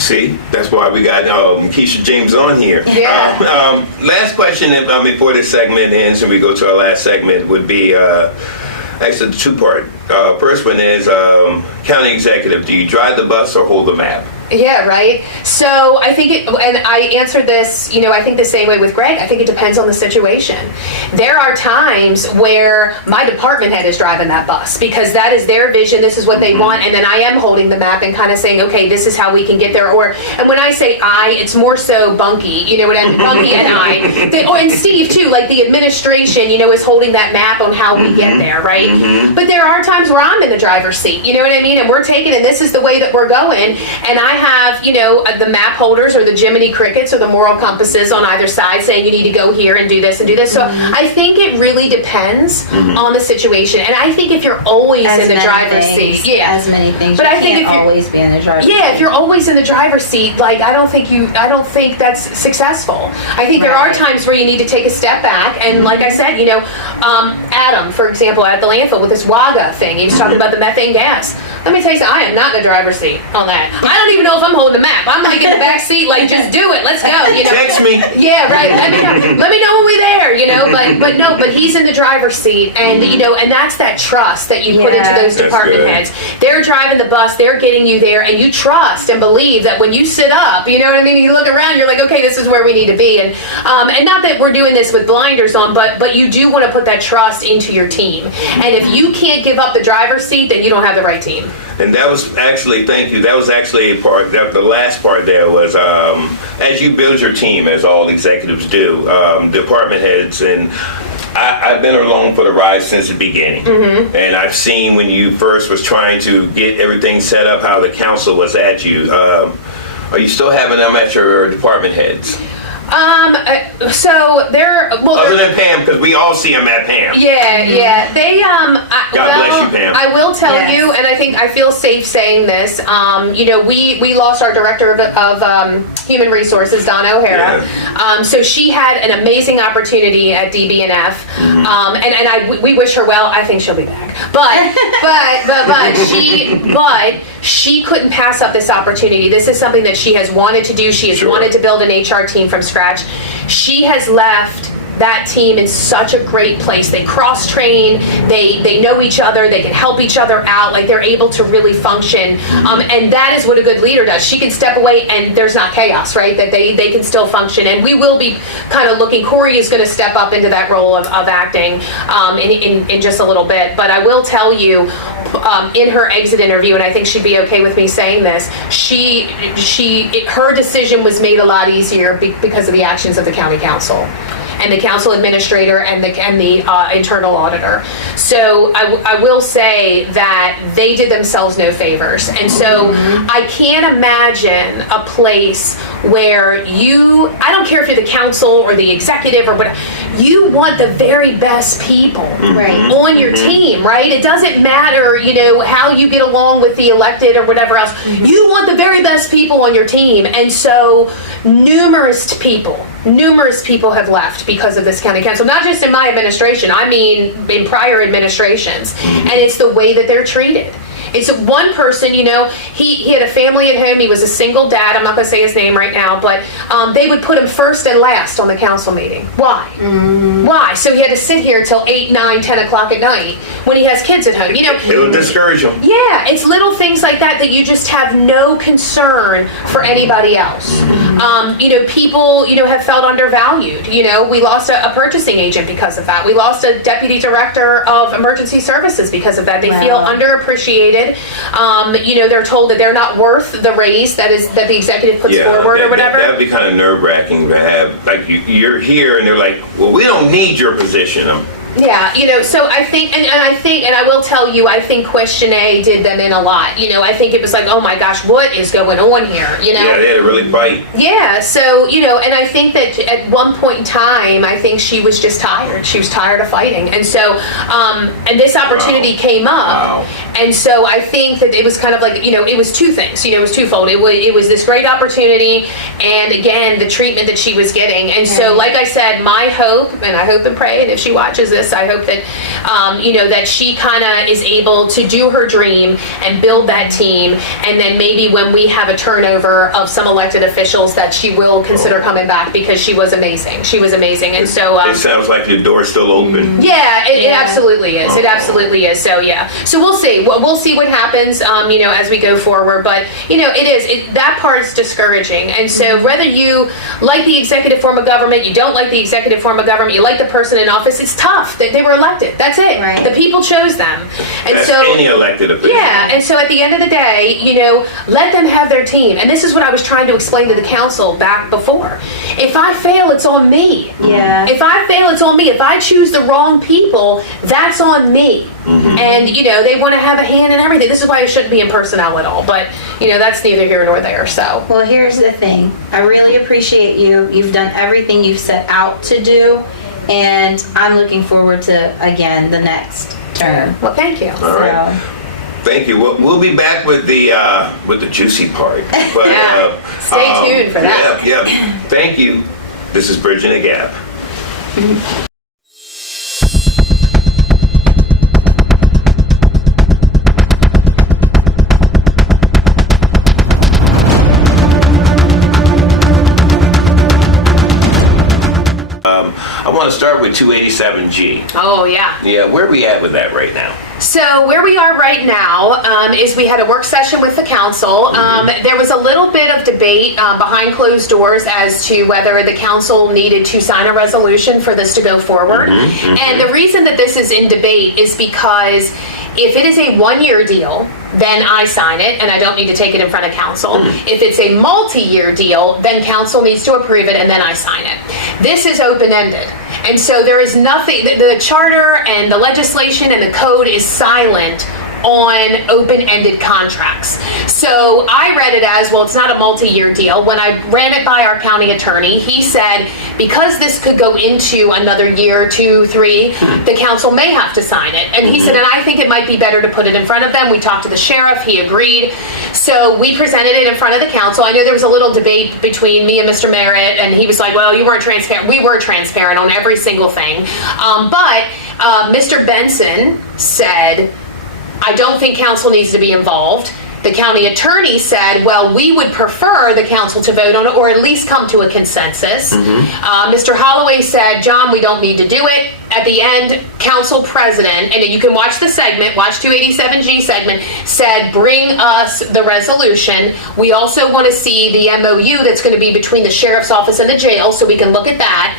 See, that's why we got Keisha James on here. Yeah. Last question before this segment ends and we go to our last segment would be actually the 2-part. First one is county executive. Do you drive the bus or hold the map? Yeah, right. So I think and I answered this, I think the same way with Greg. I think it depends on the situation. There are times where my department head is driving that bus because that is their vision. This is what they want. And then I am holding the map and kind of saying, okay, this is how we can get there. And when I say I, it's more so Bunky, what I mean? Bunky and I. And Steve too, like the administration, is holding that map on how we get there, right? But there are times where I'm in the driver's seat, you know what I mean? And we're taking, and this is the way that we're going. And I have, the map holders or the Jiminy Crickets or the moral compasses on either side saying you need to go here and do this and do this. So I think it really depends on the situation. And I think if you're always in the driver's seat, as many things, but you I think can't if you're always be in the driver's seat. if you're always in the driver's seat, like I don't think that's successful. I think there are times where you need to take a step back. And like I said, Adam, for example, at the landfill with this WAGA thing, he was talking about the methane gas. Let me tell you something, I am not in the driver's seat on that. I don't even know if I'm holding the map. I'm like in the back seat, like just do it, let's go. Text me. Yeah, right. Let me know when we're there. But he's in the driver's seat, and and that's that trust that you put into those department heads. They're driving the bus, they're getting you there, and you trust and believe that when you sit up, you know what I mean. You look around, you're like, okay, this is where we need to be, and not that we're doing this with blinders on, but you do want to put that trust into your team, and if you can't give up the driver's seat, then you don't have the right team. And that was actually, thank you, that was actually a part, the last part there was, as you build your team, as all executives do, department heads, and I've been along for the ride since the beginning. And I've seen when you first was trying to get everything set up, how the council was at you. Are you still having them at your department heads? So they're other than Pam, because we all see them at Pam. Yeah. They God bless you, Pam. I will tell you, and I feel safe saying this. We lost our director of human resources, Donna O'Hara. So she had an amazing opportunity at DB&F, and we wish her well. I think she'll be back, but she couldn't pass up this opportunity. This is something that she has wanted to do. She has wanted to build an HR team from scratch. She has left that team in such a great place. They cross-train, they know each other, they can help each other out, like they're able to really function. And that is what a good leader does. She can step away and there's not chaos, right? That they can still function. And we will be kind of looking, Corey is going to step up into that role of acting in just a little bit. But I will tell you, in her exit interview, and I think she'd be okay with me saying this, her decision was made a lot easier because of the actions of the county council and the council administrator and the internal auditor. So I will say that they did themselves no favors. And so I can't imagine a place where I don't care if you're the council or the executive or whatever, you want the very best people on your team, right? It doesn't matter, how you get along with the elected or whatever else. You want the very best people on your team. And so numerous people have left because of this county council, not just in my administration, I mean in prior administrations. And it's the way that they're treated. It's one person, he had a family at home. He was a single dad. I'm not going to say his name right now, but they would put him first and last on the council meeting. Why? Why? So he had to sit here till 8, 9, 10 o'clock at night when he has kids at home. It would discourage him. Yeah, it's little things like that you just have no concern for anybody else. People, have felt undervalued. We lost a purchasing agent because of that. We lost a deputy director of emergency services because of that. They feel underappreciated. They're told that they're not worth the raise that the executive puts forward or whatever. That would be kind of nerve-wracking to have, like, you're here and they're like, well, we don't need your position. Yeah, so I think, and I will tell you, I think Question A did them in a lot. I think it was like, oh my gosh, what is going on here? Yeah, they had to really fight. Yeah, so, and I think that at one point in time, I think she was just tired. She was tired of fighting. And so, and this opportunity came up. Wow. And so I think that it was kind of like, it was two things. It was twofold. It was this great opportunity, and again, the treatment that she was getting. And so, like I said, my hope, and I hope and pray, and if she watches this, I hope that, that she kind of is able to do her dream and build that team. And then maybe when we have a turnover of some elected officials, that she will consider coming back, because she was amazing. She was amazing. And so it sounds like the door's still open. Yeah, it absolutely is. It absolutely is. So yeah. So we'll see. We'll see what happens, as we go forward. But that part's discouraging. And so whether you like the executive form of government, you don't like the executive form of government, you like the person in office, it's tough. enough. They were elected. That's it. Right. The people chose them. And That's so any elected official. yeah, and so at the end of the day, let them have their team. And this is what I was trying to explain to the council back before. If I fail, it's on me. Yeah. If I fail, it's on me. If I choose the wrong people, that's on me. And, they want to have a hand in everything. This is why it shouldn't be in personnel at all. But, that's neither here nor there. So, Well, here's the thing. I really appreciate you. You've done everything you've set out to do, and I'm looking forward to, again, the next term. well, thank you. All right. Thank you. We'll be back with the juicy part. But, Yeah. Stay tuned for that. Yeah. Thank you. This is Bridging the Gap. I want to start with 287G. Oh, yeah. Yeah, where are we at with that right now? So where we are right now is we had a work session with the council. There was a little bit of debate behind closed doors as to whether the council needed to sign a resolution for this to go forward. And the reason that this is in debate is because if it is a one-year deal, then I sign it and I don't need to take it in front of council. If it's a multi-year deal, then council needs to approve it and then I sign it. This is open-ended. And so there is nothing, the charter and the legislation and the code is silent on open-ended contracts. So I read it as, well, it's not a multi-year deal. When I ran it by our county attorney, he said, because this could go into another year, 2, 3, the council may have to sign it. And he said, and I think it might be better to put it in front of them. We talked to the sheriff, he agreed. So we presented it in front of the council. I know there was a little debate between me and Mr. Merritt, and he was like, well, you weren't transparent. We were transparent on every single thing. But Mr. Benson said, I don't think council needs to be involved. The county attorney said, well, we would prefer the council to vote on it or at least come to a consensus. Mr. Holloway said, John, we don't need to do it. At the end, council president, and you can watch the segment, watch 287G segment, said, bring us the resolution. We also want to see the MOU that's going to be between the sheriff's office and the jail, so we can look at that,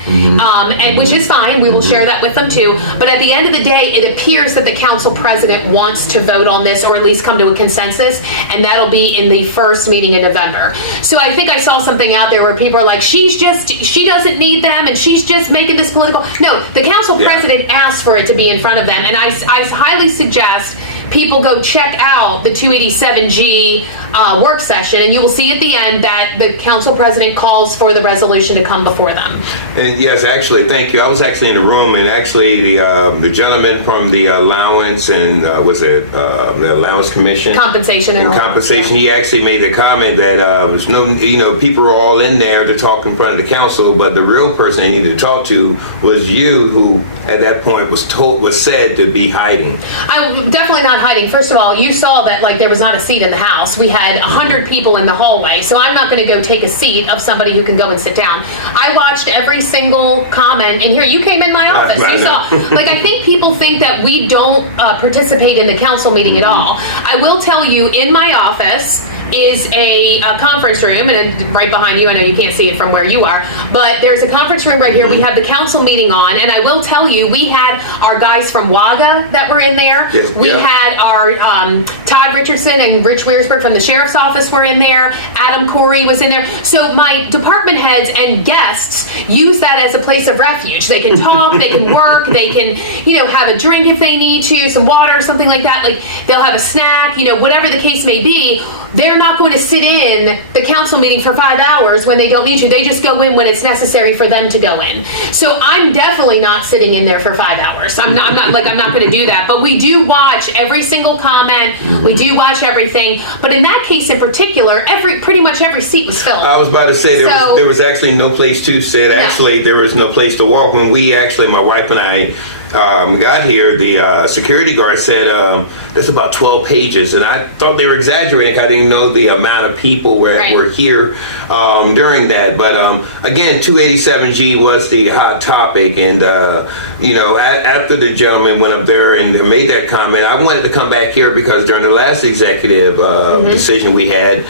and which is fine. We will share that with them too. But at the end of the day, it appears that the council president wants to vote on this or at least come to a consensus, and that'll be in the first meeting in November. So I think I saw something out there where people are like, she doesn't need them, and she's just making this political. No, the council president asked for it to be in front of them, and I highly suggest people go check out the 287G work session, and you will see at the end that the council president calls for the resolution to come before them. And yes, actually, thank you. I was actually in the room, and actually the gentleman from the Allowance and the Allowance Commission? Compensation and Compensation. He actually made the comment that there's no, people are all in there to talk in front of the council, but the real person they needed to talk to was you, who at that point was said to be hiding. I'm definitely not hiding. First of all, you saw that there was not a seat in the house. We had 100 people in the hallway, so I'm not going to go take a seat of somebody who can go and sit down. I watched every single comment, and here you came in my office. You saw, I think people think that we don't participate in the council meeting at all. I will tell you, in my office is a conference room, and right behind you, I know you can't see it from where you are, but there's a conference room right here. We have the council meeting on, and I will tell you, we had our guys from WAGA that were in there. Yes, we had our Todd Richardson and Rich Weersberg from the sheriff's office were in there. Adam Corey was in there. So my department heads and guests use that as a place of refuge. They can talk, they can work, they can, have a drink if they need to, some water, something like that. They'll have a snack, whatever the case may be. They're not going to sit in the council meeting for 5 hours when they don't need to. They just go in when it's necessary for them to go in. So I'm definitely not sitting in there for 5 hours. I'm not going to do that. But we do watch every single comment. We do watch everything. But in that case in particular, pretty much every seat was filled. I was about to say there was actually no place to sit. No. Actually, there was no place to walk. When my wife and I got here, the security guard said there's about 12 pages, and I thought they were exaggerating. I didn't know the amount of people were here during that. But again, 287G was the hot topic, and after the gentleman went up there and made that comment, I wanted to come back here because during the last executive decision we had,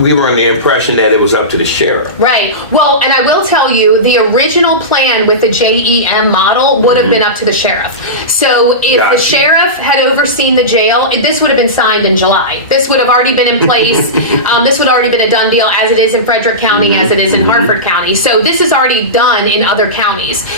we were under the impression that it was up to the sheriff. Right. Well, and I will tell you, the original plan with the JEM model would have been up to the sheriff. So if Gotcha. the sheriff had overseen the jail, this would have been signed in July. This would have already been in place. This would have already been a done deal, as it is in Frederick County, as it is in Hartford County. So this is already done in other counties.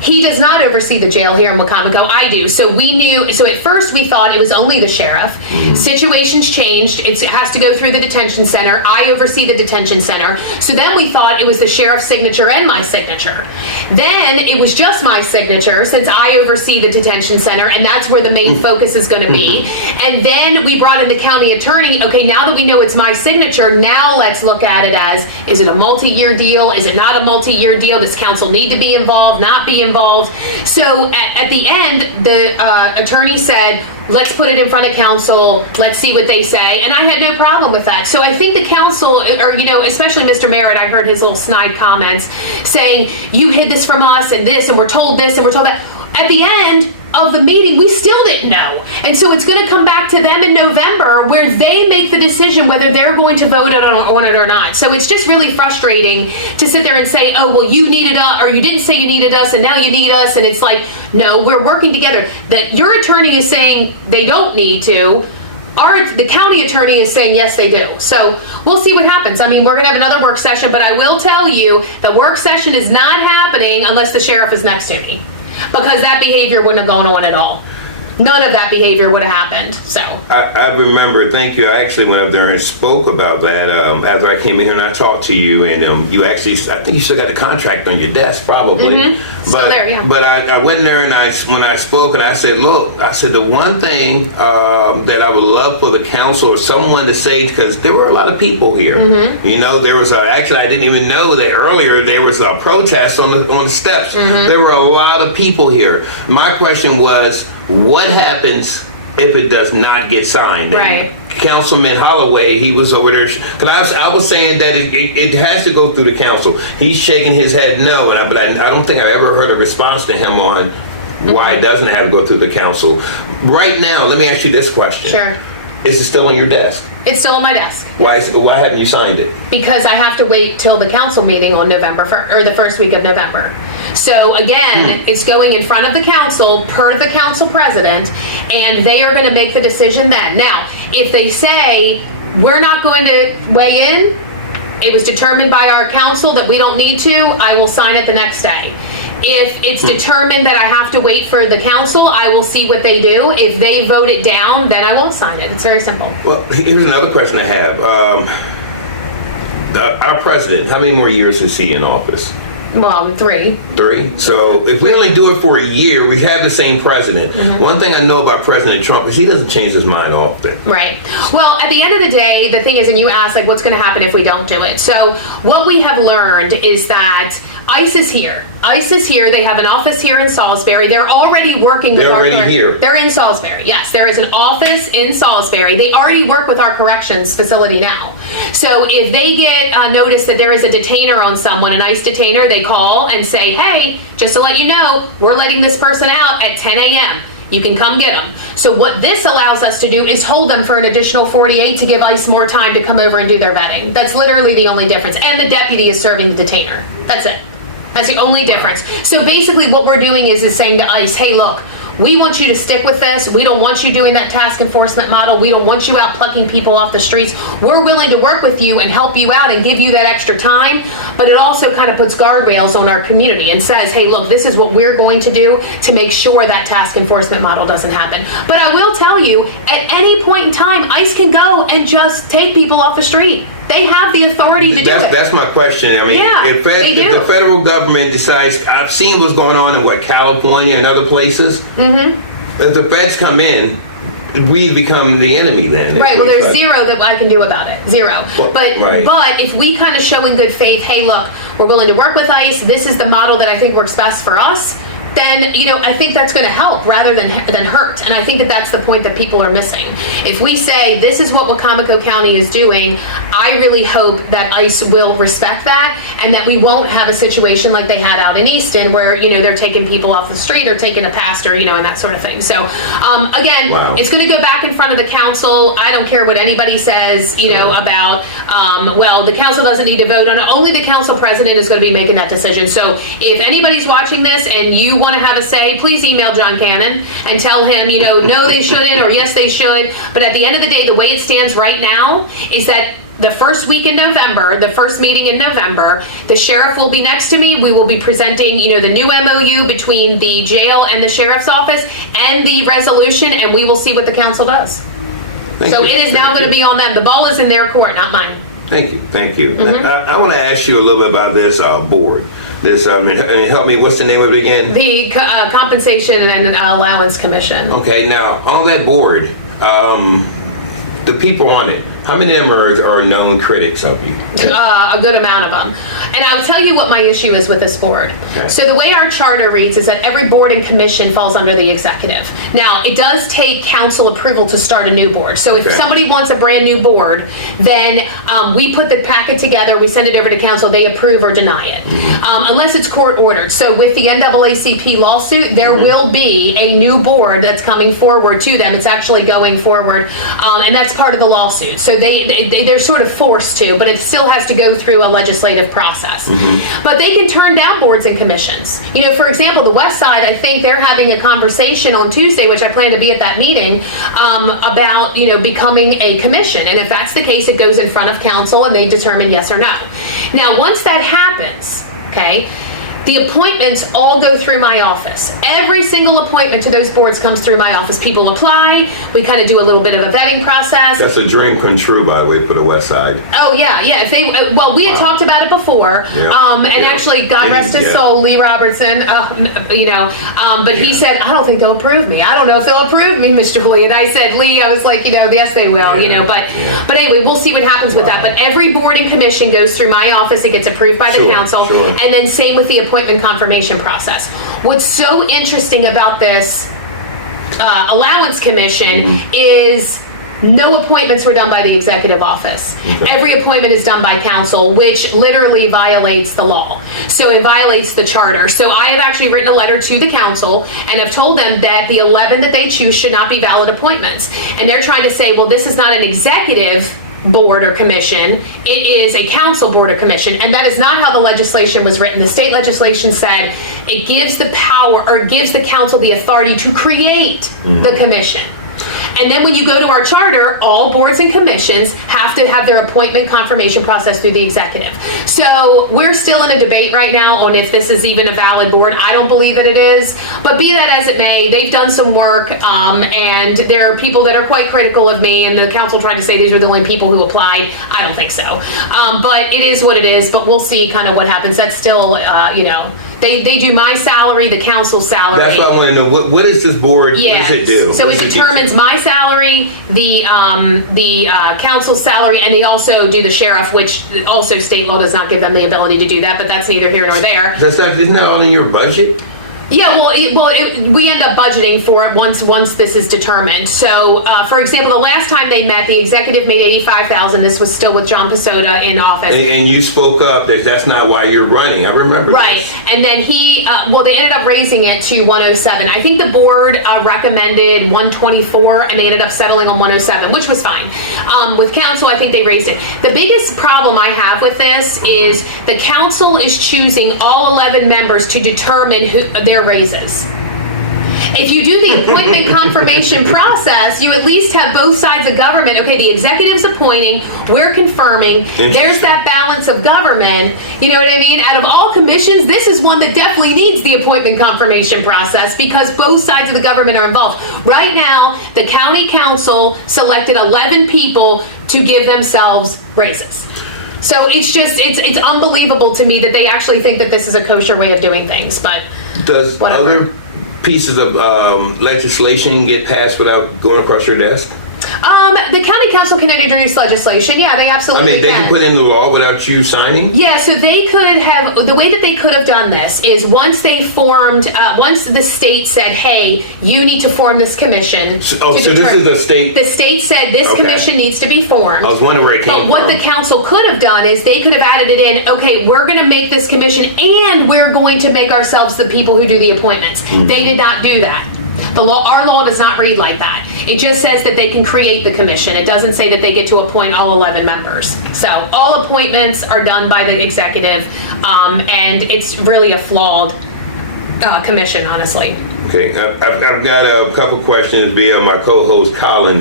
He does not oversee the jail here in Wacomico. I do. So we knew, so at first we thought it was only the sheriff. Situations changed. It has to go through the detention center. I oversee the detention center. So then we thought it was the sheriff's signature and my signature. Then it was just my signature, since I oversee the detention center, and that's where the main focus is going to be. And then we brought in the county attorney. Okay, now that we know it's my signature, now let's look at it as, is it a multi-year deal? Is it not a multi-year deal? Does council need to be involved, not be involved? So at the end, the attorney said, let's put it in front of council, let's see what they say, and I had no problem with that. So I think the council, or especially Mr. Merritt, I heard his little snide comments saying, you hid this from us, and this, and we're told this, and we're told that. At the end of the meeting, we still didn't know. And so it's going to come back to them in November, where they make the decision whether they're going to vote on it or not. So it's just really frustrating to sit there and say, oh, well, you needed us, or you didn't say you needed us, and now you need us. And it's like, no, we're working together. That your attorney is saying they don't need to. The county attorney is saying, yes, they do. So we'll see what happens. I mean, we're going to have another work session, but I will tell you the work session is not happening unless the sheriff is next to me, because that behavior wouldn't have gone on at all. None of that behavior would have happened. So I remember, thank you. I actually went up there and spoke about that after I came in here and I talked to you, and you actually, I think you still got the contract on your desk, probably. Still there, yeah. But I went in there and when I spoke and I said, look, I said the one thing that I would love for the council or someone to say, because there were a lot of people here. There was actually, I didn't even know that earlier there was a protest on the steps. There were a lot of people here. My question was, what happens if it does not get signed? Right. Councilman Holloway, he was over there, because I was saying that it has to go through the council. He's shaking his head no, but I don't think I've ever heard a response to him on why it doesn't have to go through the council. Right now, let me ask you this question. Sure. Is it still on your desk? It's still on my desk. Why haven't you signed it? Because I have to wait till the council meeting on November 1st, or the first week of November. So again, it's going in front of the council per the council president, and they are going to make the decision then. Now, if they say we're not going to weigh in, it was determined by our council that we don't need to, I will sign it the next day. If it's determined that I have to wait for the council, I will see what they do. If they vote it down, then I won't sign it. It's very simple. Well, here's another question I have. Our president, how many more years is he in office? Well, 3. 3. So if we only do it for a year, we have the same president. One thing I know about President Trump is he doesn't change his mind often. Right. Well, at the end of the day, the thing is, and you asked, like, what's going to happen if we don't do it? So what we have learned is that ICE is here. ICE is here. They have an office here in Salisbury. They're already working with our... They're already here. They're in Salisbury, yes. There is an office in Salisbury. They already work with our corrections facility now. So if they get notice that there is a detainer on someone, an ICE detainer, they call and say, hey, just to let you know, we're letting this person out at 10 a.m. You can come get them. So what this allows us to do is hold them for an additional 48 to give ICE more time to come over and do their vetting. That's literally the only difference. And the deputy is serving the detainer. That's it. That's the only difference. So basically what we're doing is saying to ICE, hey, look, we want you to stick with this. We don't want you doing that task enforcement model. We don't want you out plucking people off the streets. We're willing to work with you and help you out and give you that extra time. But it also kind of puts guardrails on our community and says, hey, look, this is what we're going to do to make sure that task enforcement model doesn't happen. But I will tell you, at any point in time, ICE can go and just take people off the street. They have the authority to do it. That's my question. I mean, if the federal government decides, I've seen what's going on in California and other places. If the feds come in, we become the enemy then. Right. Well, there's zero that I can do about it. Zero. But if we kind of show in good faith, hey, look, we're willing to work with ICE. This is the model that I think works best for us. Then, I think that's going to help rather than hurt. And I think that that's the point that people are missing. If we say, this is what Wacomico County is doing, I really hope that ICE will respect that, and that we won't have a situation like they had out in Easton where, they're taking people off the street or taking a pastor, and that sort of thing. So, again, Wow. It's going to go back in front of the council. I don't care what anybody says, about, the council doesn't need to vote on it. Only the council president is going to be making that decision. So if anybody's watching this and you want to have a say, please email John Cannon and tell him, no, they shouldn't, or yes, they should. But at the end of the day, the way it stands right now is that the first week in November, the first meeting in November, the sheriff will be next to me. We will be presenting, the new MOU between the jail and the sheriff's office and the resolution, and we will see what the council does. So it is now going to be on them. The ball is in their court, not mine. Thank you. I want to ask you a little bit about this board. This, help me, what's the name of it again? The Compensation and Allowance Commission. Okay, now, on that board, the people on it, how many of them are known critics of you? A good amount of them. And I'll tell you what my issue is with this board. Okay. So the way our charter reads is that every board and commission falls under the executive. Now, it does take council approval to start a new board. So if Okay. somebody wants a brand new board, then we put the packet together, we send it over to council, they approve or deny it. Unless it's court ordered. So with the NAACP lawsuit, there will be a new board that's coming forward to them. It's actually going forward. And that's part of the lawsuit. So they're sort of forced to, but it still has to go through a legislative process. But they can turn down boards and commissions. For example, the West Side, I think they're having a conversation on Tuesday, which I plan to be at that meeting, about, becoming a commission. And if that's the case, it goes in front of council and they determine yes or no. Now, once that happens, okay, the appointments all go through my office. Every single appointment to those boards comes through my office. People apply. We kind of do a little bit of a vetting process. That's a dream come true, by the way, for the West Side. Oh yeah. If they, we had talked about it before, Yeah. and actually, God rest his soul, Lee Robertson. But he said, I don't think they'll approve me. I don't know if they'll approve me, Miss Julie. And I said, Lee, I was like, yes, they will. But anyway, we'll see what happens with that. But every board and commission goes through my office. It gets approved by the council, and then same with the appointment confirmation process. What's so interesting about this allowance commission is no appointments were done by the executive office. Okay. Every appointment is done by council, which literally violates the law. So it violates the charter. So I have actually written a letter to the council and have told them that the 11 that they choose should not be valid appointments. And they're trying to say, well, this is not an executive board or commission, it is a council board or commission, and that is not how the legislation was written. The state legislation said it gives the power, or gives the council the authority to create the commission. And then when you go to our charter, all boards and commissions have to have their appointment confirmation process through the executive. So we're still in a debate right now on if this is even a valid board. I don't believe that it is, but be that as it may, they've done some work, and there are people that are quite critical of me, and the council tried to say these were the only people who applied. I don't think so. But it is what it is, but we'll see kind of what happens. That's still, They do my salary, the council's salary. That's what I want to know. What is this board? Yes. What does it do? So What it does determines my salary, the council's salary, and they also do the sheriff, which also state law does not give them the ability to do that, but that's neither here nor there. Isn't that all in your budget? Yeah, we end up budgeting for it once this is determined. So, for example, the last time they met, the executive made $85,000. This was still with John Pasota in office. And you spoke up that that's not why you're running. I remember. Right, this. and then they ended up raising it to 107. I think the board recommended 124, and they ended up settling on 107, which was fine. With council, I think they raised it. The biggest problem I have with this is the council is choosing all 11 members to determine their raises. If you do the appointment confirmation process, you at least have both sides of government. Okay, the executive's appointing, we're confirming. There's that balance of government. You know what I mean? Out of all commissions, this is one that definitely needs the appointment confirmation process because both sides of the government are involved. Right now, the county council selected 11 people to give themselves raises. So it's unbelievable to me that they actually think that this is a kosher way of doing things, but Does whatever. other pieces of legislation get passed without going across your desk? The county council can introduce legislation. Yeah, they I absolutely mean, they can put in the law without you signing? Yeah, so they could have, the way that they could have done this is once they formed, once the state said, hey, you need to form this commission. So this is the state? The state said this Okay. commission needs to be formed. I was wondering where it came But what from. the council could have done is they could have added it in, okay, we're going to make this commission and we're going to make ourselves the people who do the appointments. They did not do that. Our law does not read like that. It just says that they can create the commission. It doesn't say that they get to appoint all 11 members. So all appointments are done by the executive, and it's really a flawed commission, honestly. Okay, I've got a couple questions via my co-host Colin,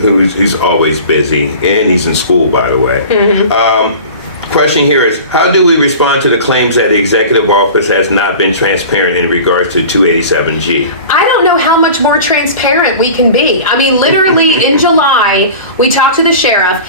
who's always busy, and he's in school, by the way. Question here is, how do we respond to the claims that the executive office has not been transparent in regards to 287G? I don't know how much more transparent we can be. I mean, literally in July, we talked to the sheriff.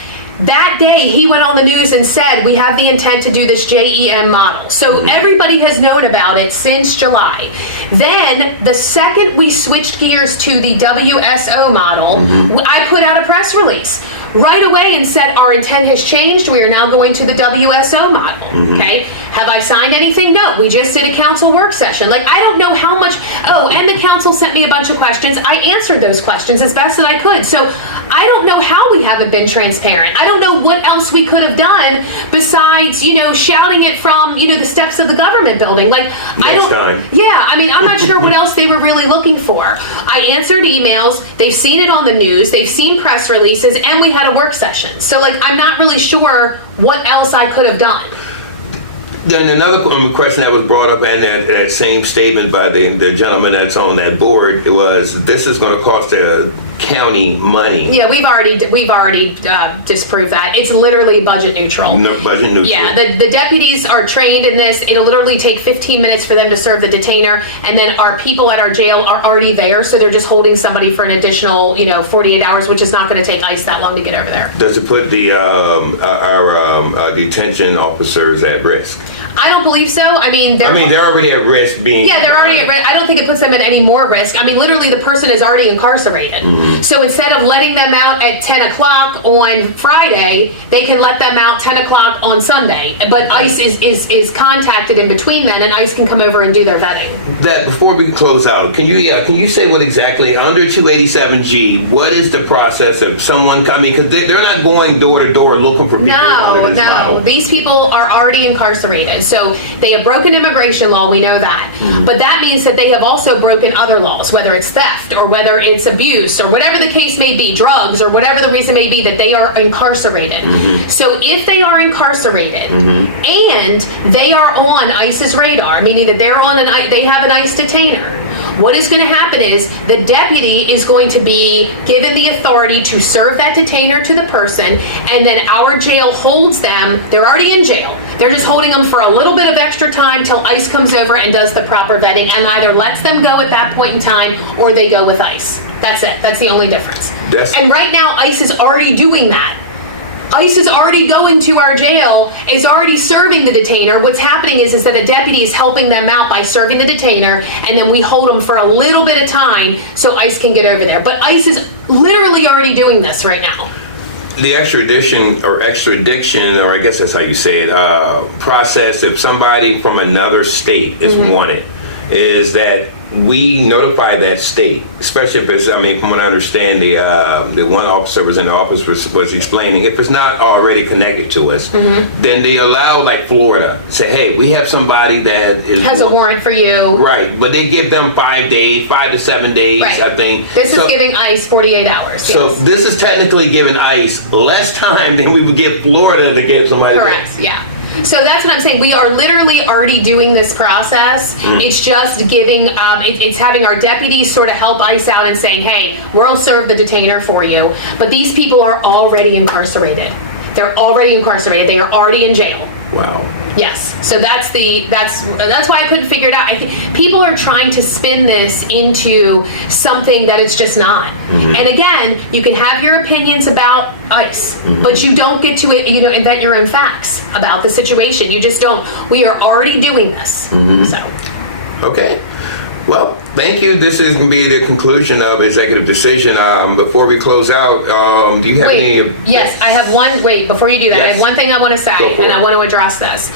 That day, he went on the news and said, we have the intent to do this JEM model. So everybody has known about it since July. Then, the second we switched gears to the WSO model, I put out a press release right away and said, our intent has changed. We are now going to the WSO model. Okay? Have I signed anything? No. We just did a council work session. Like, I don't know how much. Oh, and the council sent me a bunch of questions. I answered those questions as best that I could. So I don't know how we haven't been transparent. I don't know what else we could have done besides, shouting it from, the steps of the government building. Like, Yeah, I mean, I'm not sure what else they were really looking for. I answered emails. They've seen it on the news. They've seen press releases, and we had a work session. So, I'm not really sure what else I could have done. Then another question that was brought up in that same statement by the gentleman that's on that board was, this is going to cost the county money. Yeah, we've already disproved that. It's literally budget neutral. No, budget neutral. Yeah, the deputies are trained in this. It'll literally take 15 minutes for them to serve the detainer, and then our people at our jail are already there, so they're just holding somebody for an additional, 48 hours, which is not going to take ICE that long to get over there. Does it put our detention officers at risk? I don't believe so. I mean, they're already at risk being... Yeah, they're already at risk. I don't think it puts them at any more risk. I mean, literally, the person is already incarcerated. So instead of letting them out at 10 o'clock on Friday, they can let them out 10 o'clock on Sunday. But ICE is contacted in between then, and ICE can come over and do their vetting. That before we close out, can you say what exactly, under 287G, what is the process of someone coming? Because they're not going door to door looking for people under this model. These people are already incarcerated. So they have broken immigration law, we know that. But that means that they have also broken other laws, whether it's theft or whether it's abuse or whatever the case may be, drugs or whatever the reason may be, that they are incarcerated. So if they are incarcerated and they are on ICE's radar, meaning that they have an ICE detainer, what is going to happen is the deputy is going to be given the authority to serve that detainer to the person, and then our jail holds them. They're already in jail. They're just holding them for a little bit of extra time till ICE comes over and does the proper vetting and either lets them go at that point in time or they go with ICE. That's it. That's the only difference. And right now, ICE is already doing that. ICE is already going to our jail, is already serving the detainer. What's happening is that the deputy is helping them out by serving the detainer, and then we hold them for a little bit of time so ICE can get over there. But ICE is literally already doing this right now. The extradition, or I guess that's how you say it, process, if somebody from another state is wanted, is that we notify that state, especially if it's, from what I understand, the one officer was in the office was explaining, if it's not already connected to us, then they allow, like Florida, say, hey, we have somebody that has a warrant for you. Right, but they give them 5 to 7 days, right. I think. This is giving ICE 48 hours. So this is technically giving ICE less time than we would give Florida to get somebody. Correct, yeah. So that's what I'm saying. We are literally already doing this process. It's just giving, it's having our deputies sort of help ICE out and saying, hey, we'll serve the detainer for you. But these people are already incarcerated. They're already incarcerated. They are already in jail. Wow. Yes. So that's why I couldn't figure it out. I think people are trying to spin this into something that it's just not. And again, you can have your opinions about ICE, but you don't get to invent your own facts about the situation. You just don't. We are already doing this. So. Okay. Well, thank you. This is going to be the conclusion of executive decision. Before we close out, do you have any? Yes, I have one. Wait, before you do that, I have one thing I want to say, and I want to address this.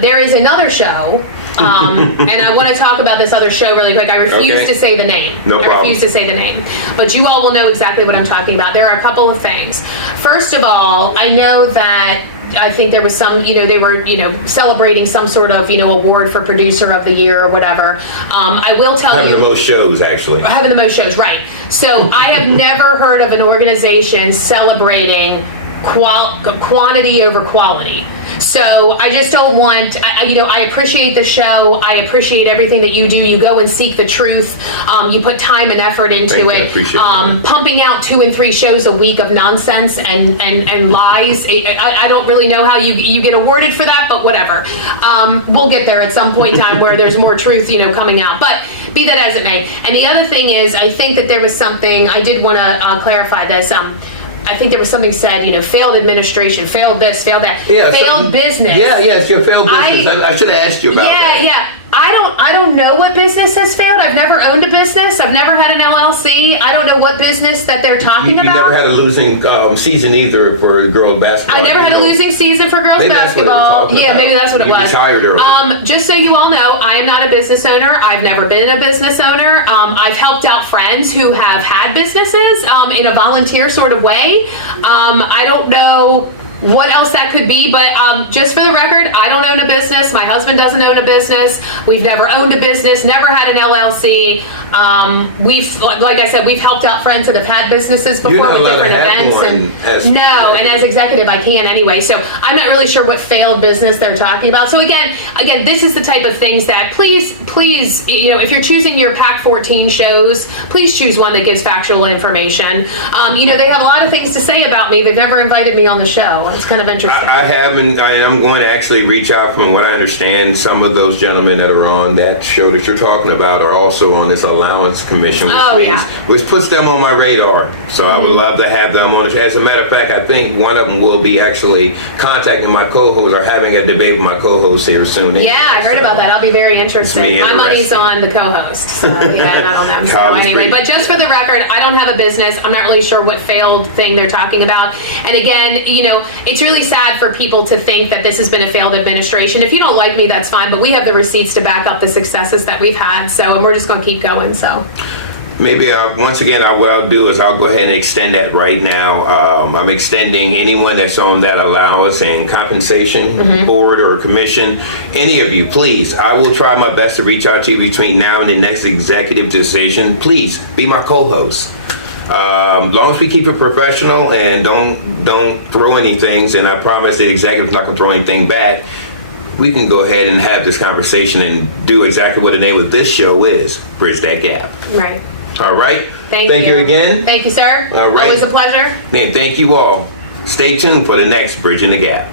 There is another show, and I want to talk about this other show really quick. I refuse to say the name. No problem. I refuse to say the name. But you all will know exactly what I'm talking about. There are a couple of things. First of all, I know that I think there was some, they were, celebrating some sort of, award for producer of the year or whatever. I will tell having you. the most shows, actually. Having the most shows, right. So I have never heard of an organization celebrating quantity over quality. So I just don't want, I appreciate the show. I appreciate everything that you do. You go and seek the truth. You put time and effort into Thank you. I it. appreciate that. Pumping out 2 and 3 shows a week of nonsense and lies. I don't really know how you get awarded for that, but whatever. We'll get there at some point in time where there's more truth, coming out. But be that as it may. And the other thing is, I think that there was something, I did want to clarify this. I think there was something said, failed administration, failed this, failed that, failed business. Yeah, yes, your failed business. I should have asked you about that. Yeah. I don't know what business has failed. I've never owned a business. I've never had an LLC. I don't know what business that they're talking about. You never had a losing season either for girls basketball. I never had a losing season for girls maybe basketball. Maybe that's what it was. You retired early. Just so you all know, I am not a business owner. I've never been a business owner. I've helped out friends who have had businesses in a volunteer sort of way. I don't know what else that could be, but just for the record, I don't own a business. My husband doesn't own a business. We've never owned a business, never had an LLC. Like I said, we've helped out friends that have had businesses before with different events. And as executive, I can anyway. So I'm not really sure what failed business they're talking about. So again, this is the type of things that please, if you're choosing your PAC 14 shows, please choose one that gives factual information. They have a lot of things to say about me. They've never invited me on the show. It's kind of interesting. I have, and I am going to actually reach out. From what I understand, some of those gentlemen that are on that show that you're talking about are also on this Allowance Commission, which puts them on my radar. So I would love to have them on. As a matter of fact, I think one of them will be actually contacting my co-host or having a debate with my co-host here soon. Yeah, I heard about that. I'll be very interested. My money's on the co-host. So, I don't know. So anyway, but just for the record, I don't have a business. I'm not really sure what failed thing they're talking about. And again, it's really sad for people to think that this has been a failed administration. If you don't like me, that's fine, but we have the receipts to back up the successes that we've had, and we're just going to keep going, so. Maybe once again, what I'll do is I'll go ahead and extend that right now. I'm extending anyone that's on that allowance and compensation board or commission, any of you, please, I will try my best to reach out to you between now and the next executive decision. Please be my co-host. As long as we keep it professional and don't throw any things, and I promise the executive's not going to throw anything back, we can go ahead and have this conversation and do exactly what the name of this show is, Bridge That Gap. Right. All right. Thank you again. Thank you, sir. All right. Always a pleasure. And thank you all. Stay tuned for the next Bridging the Gap.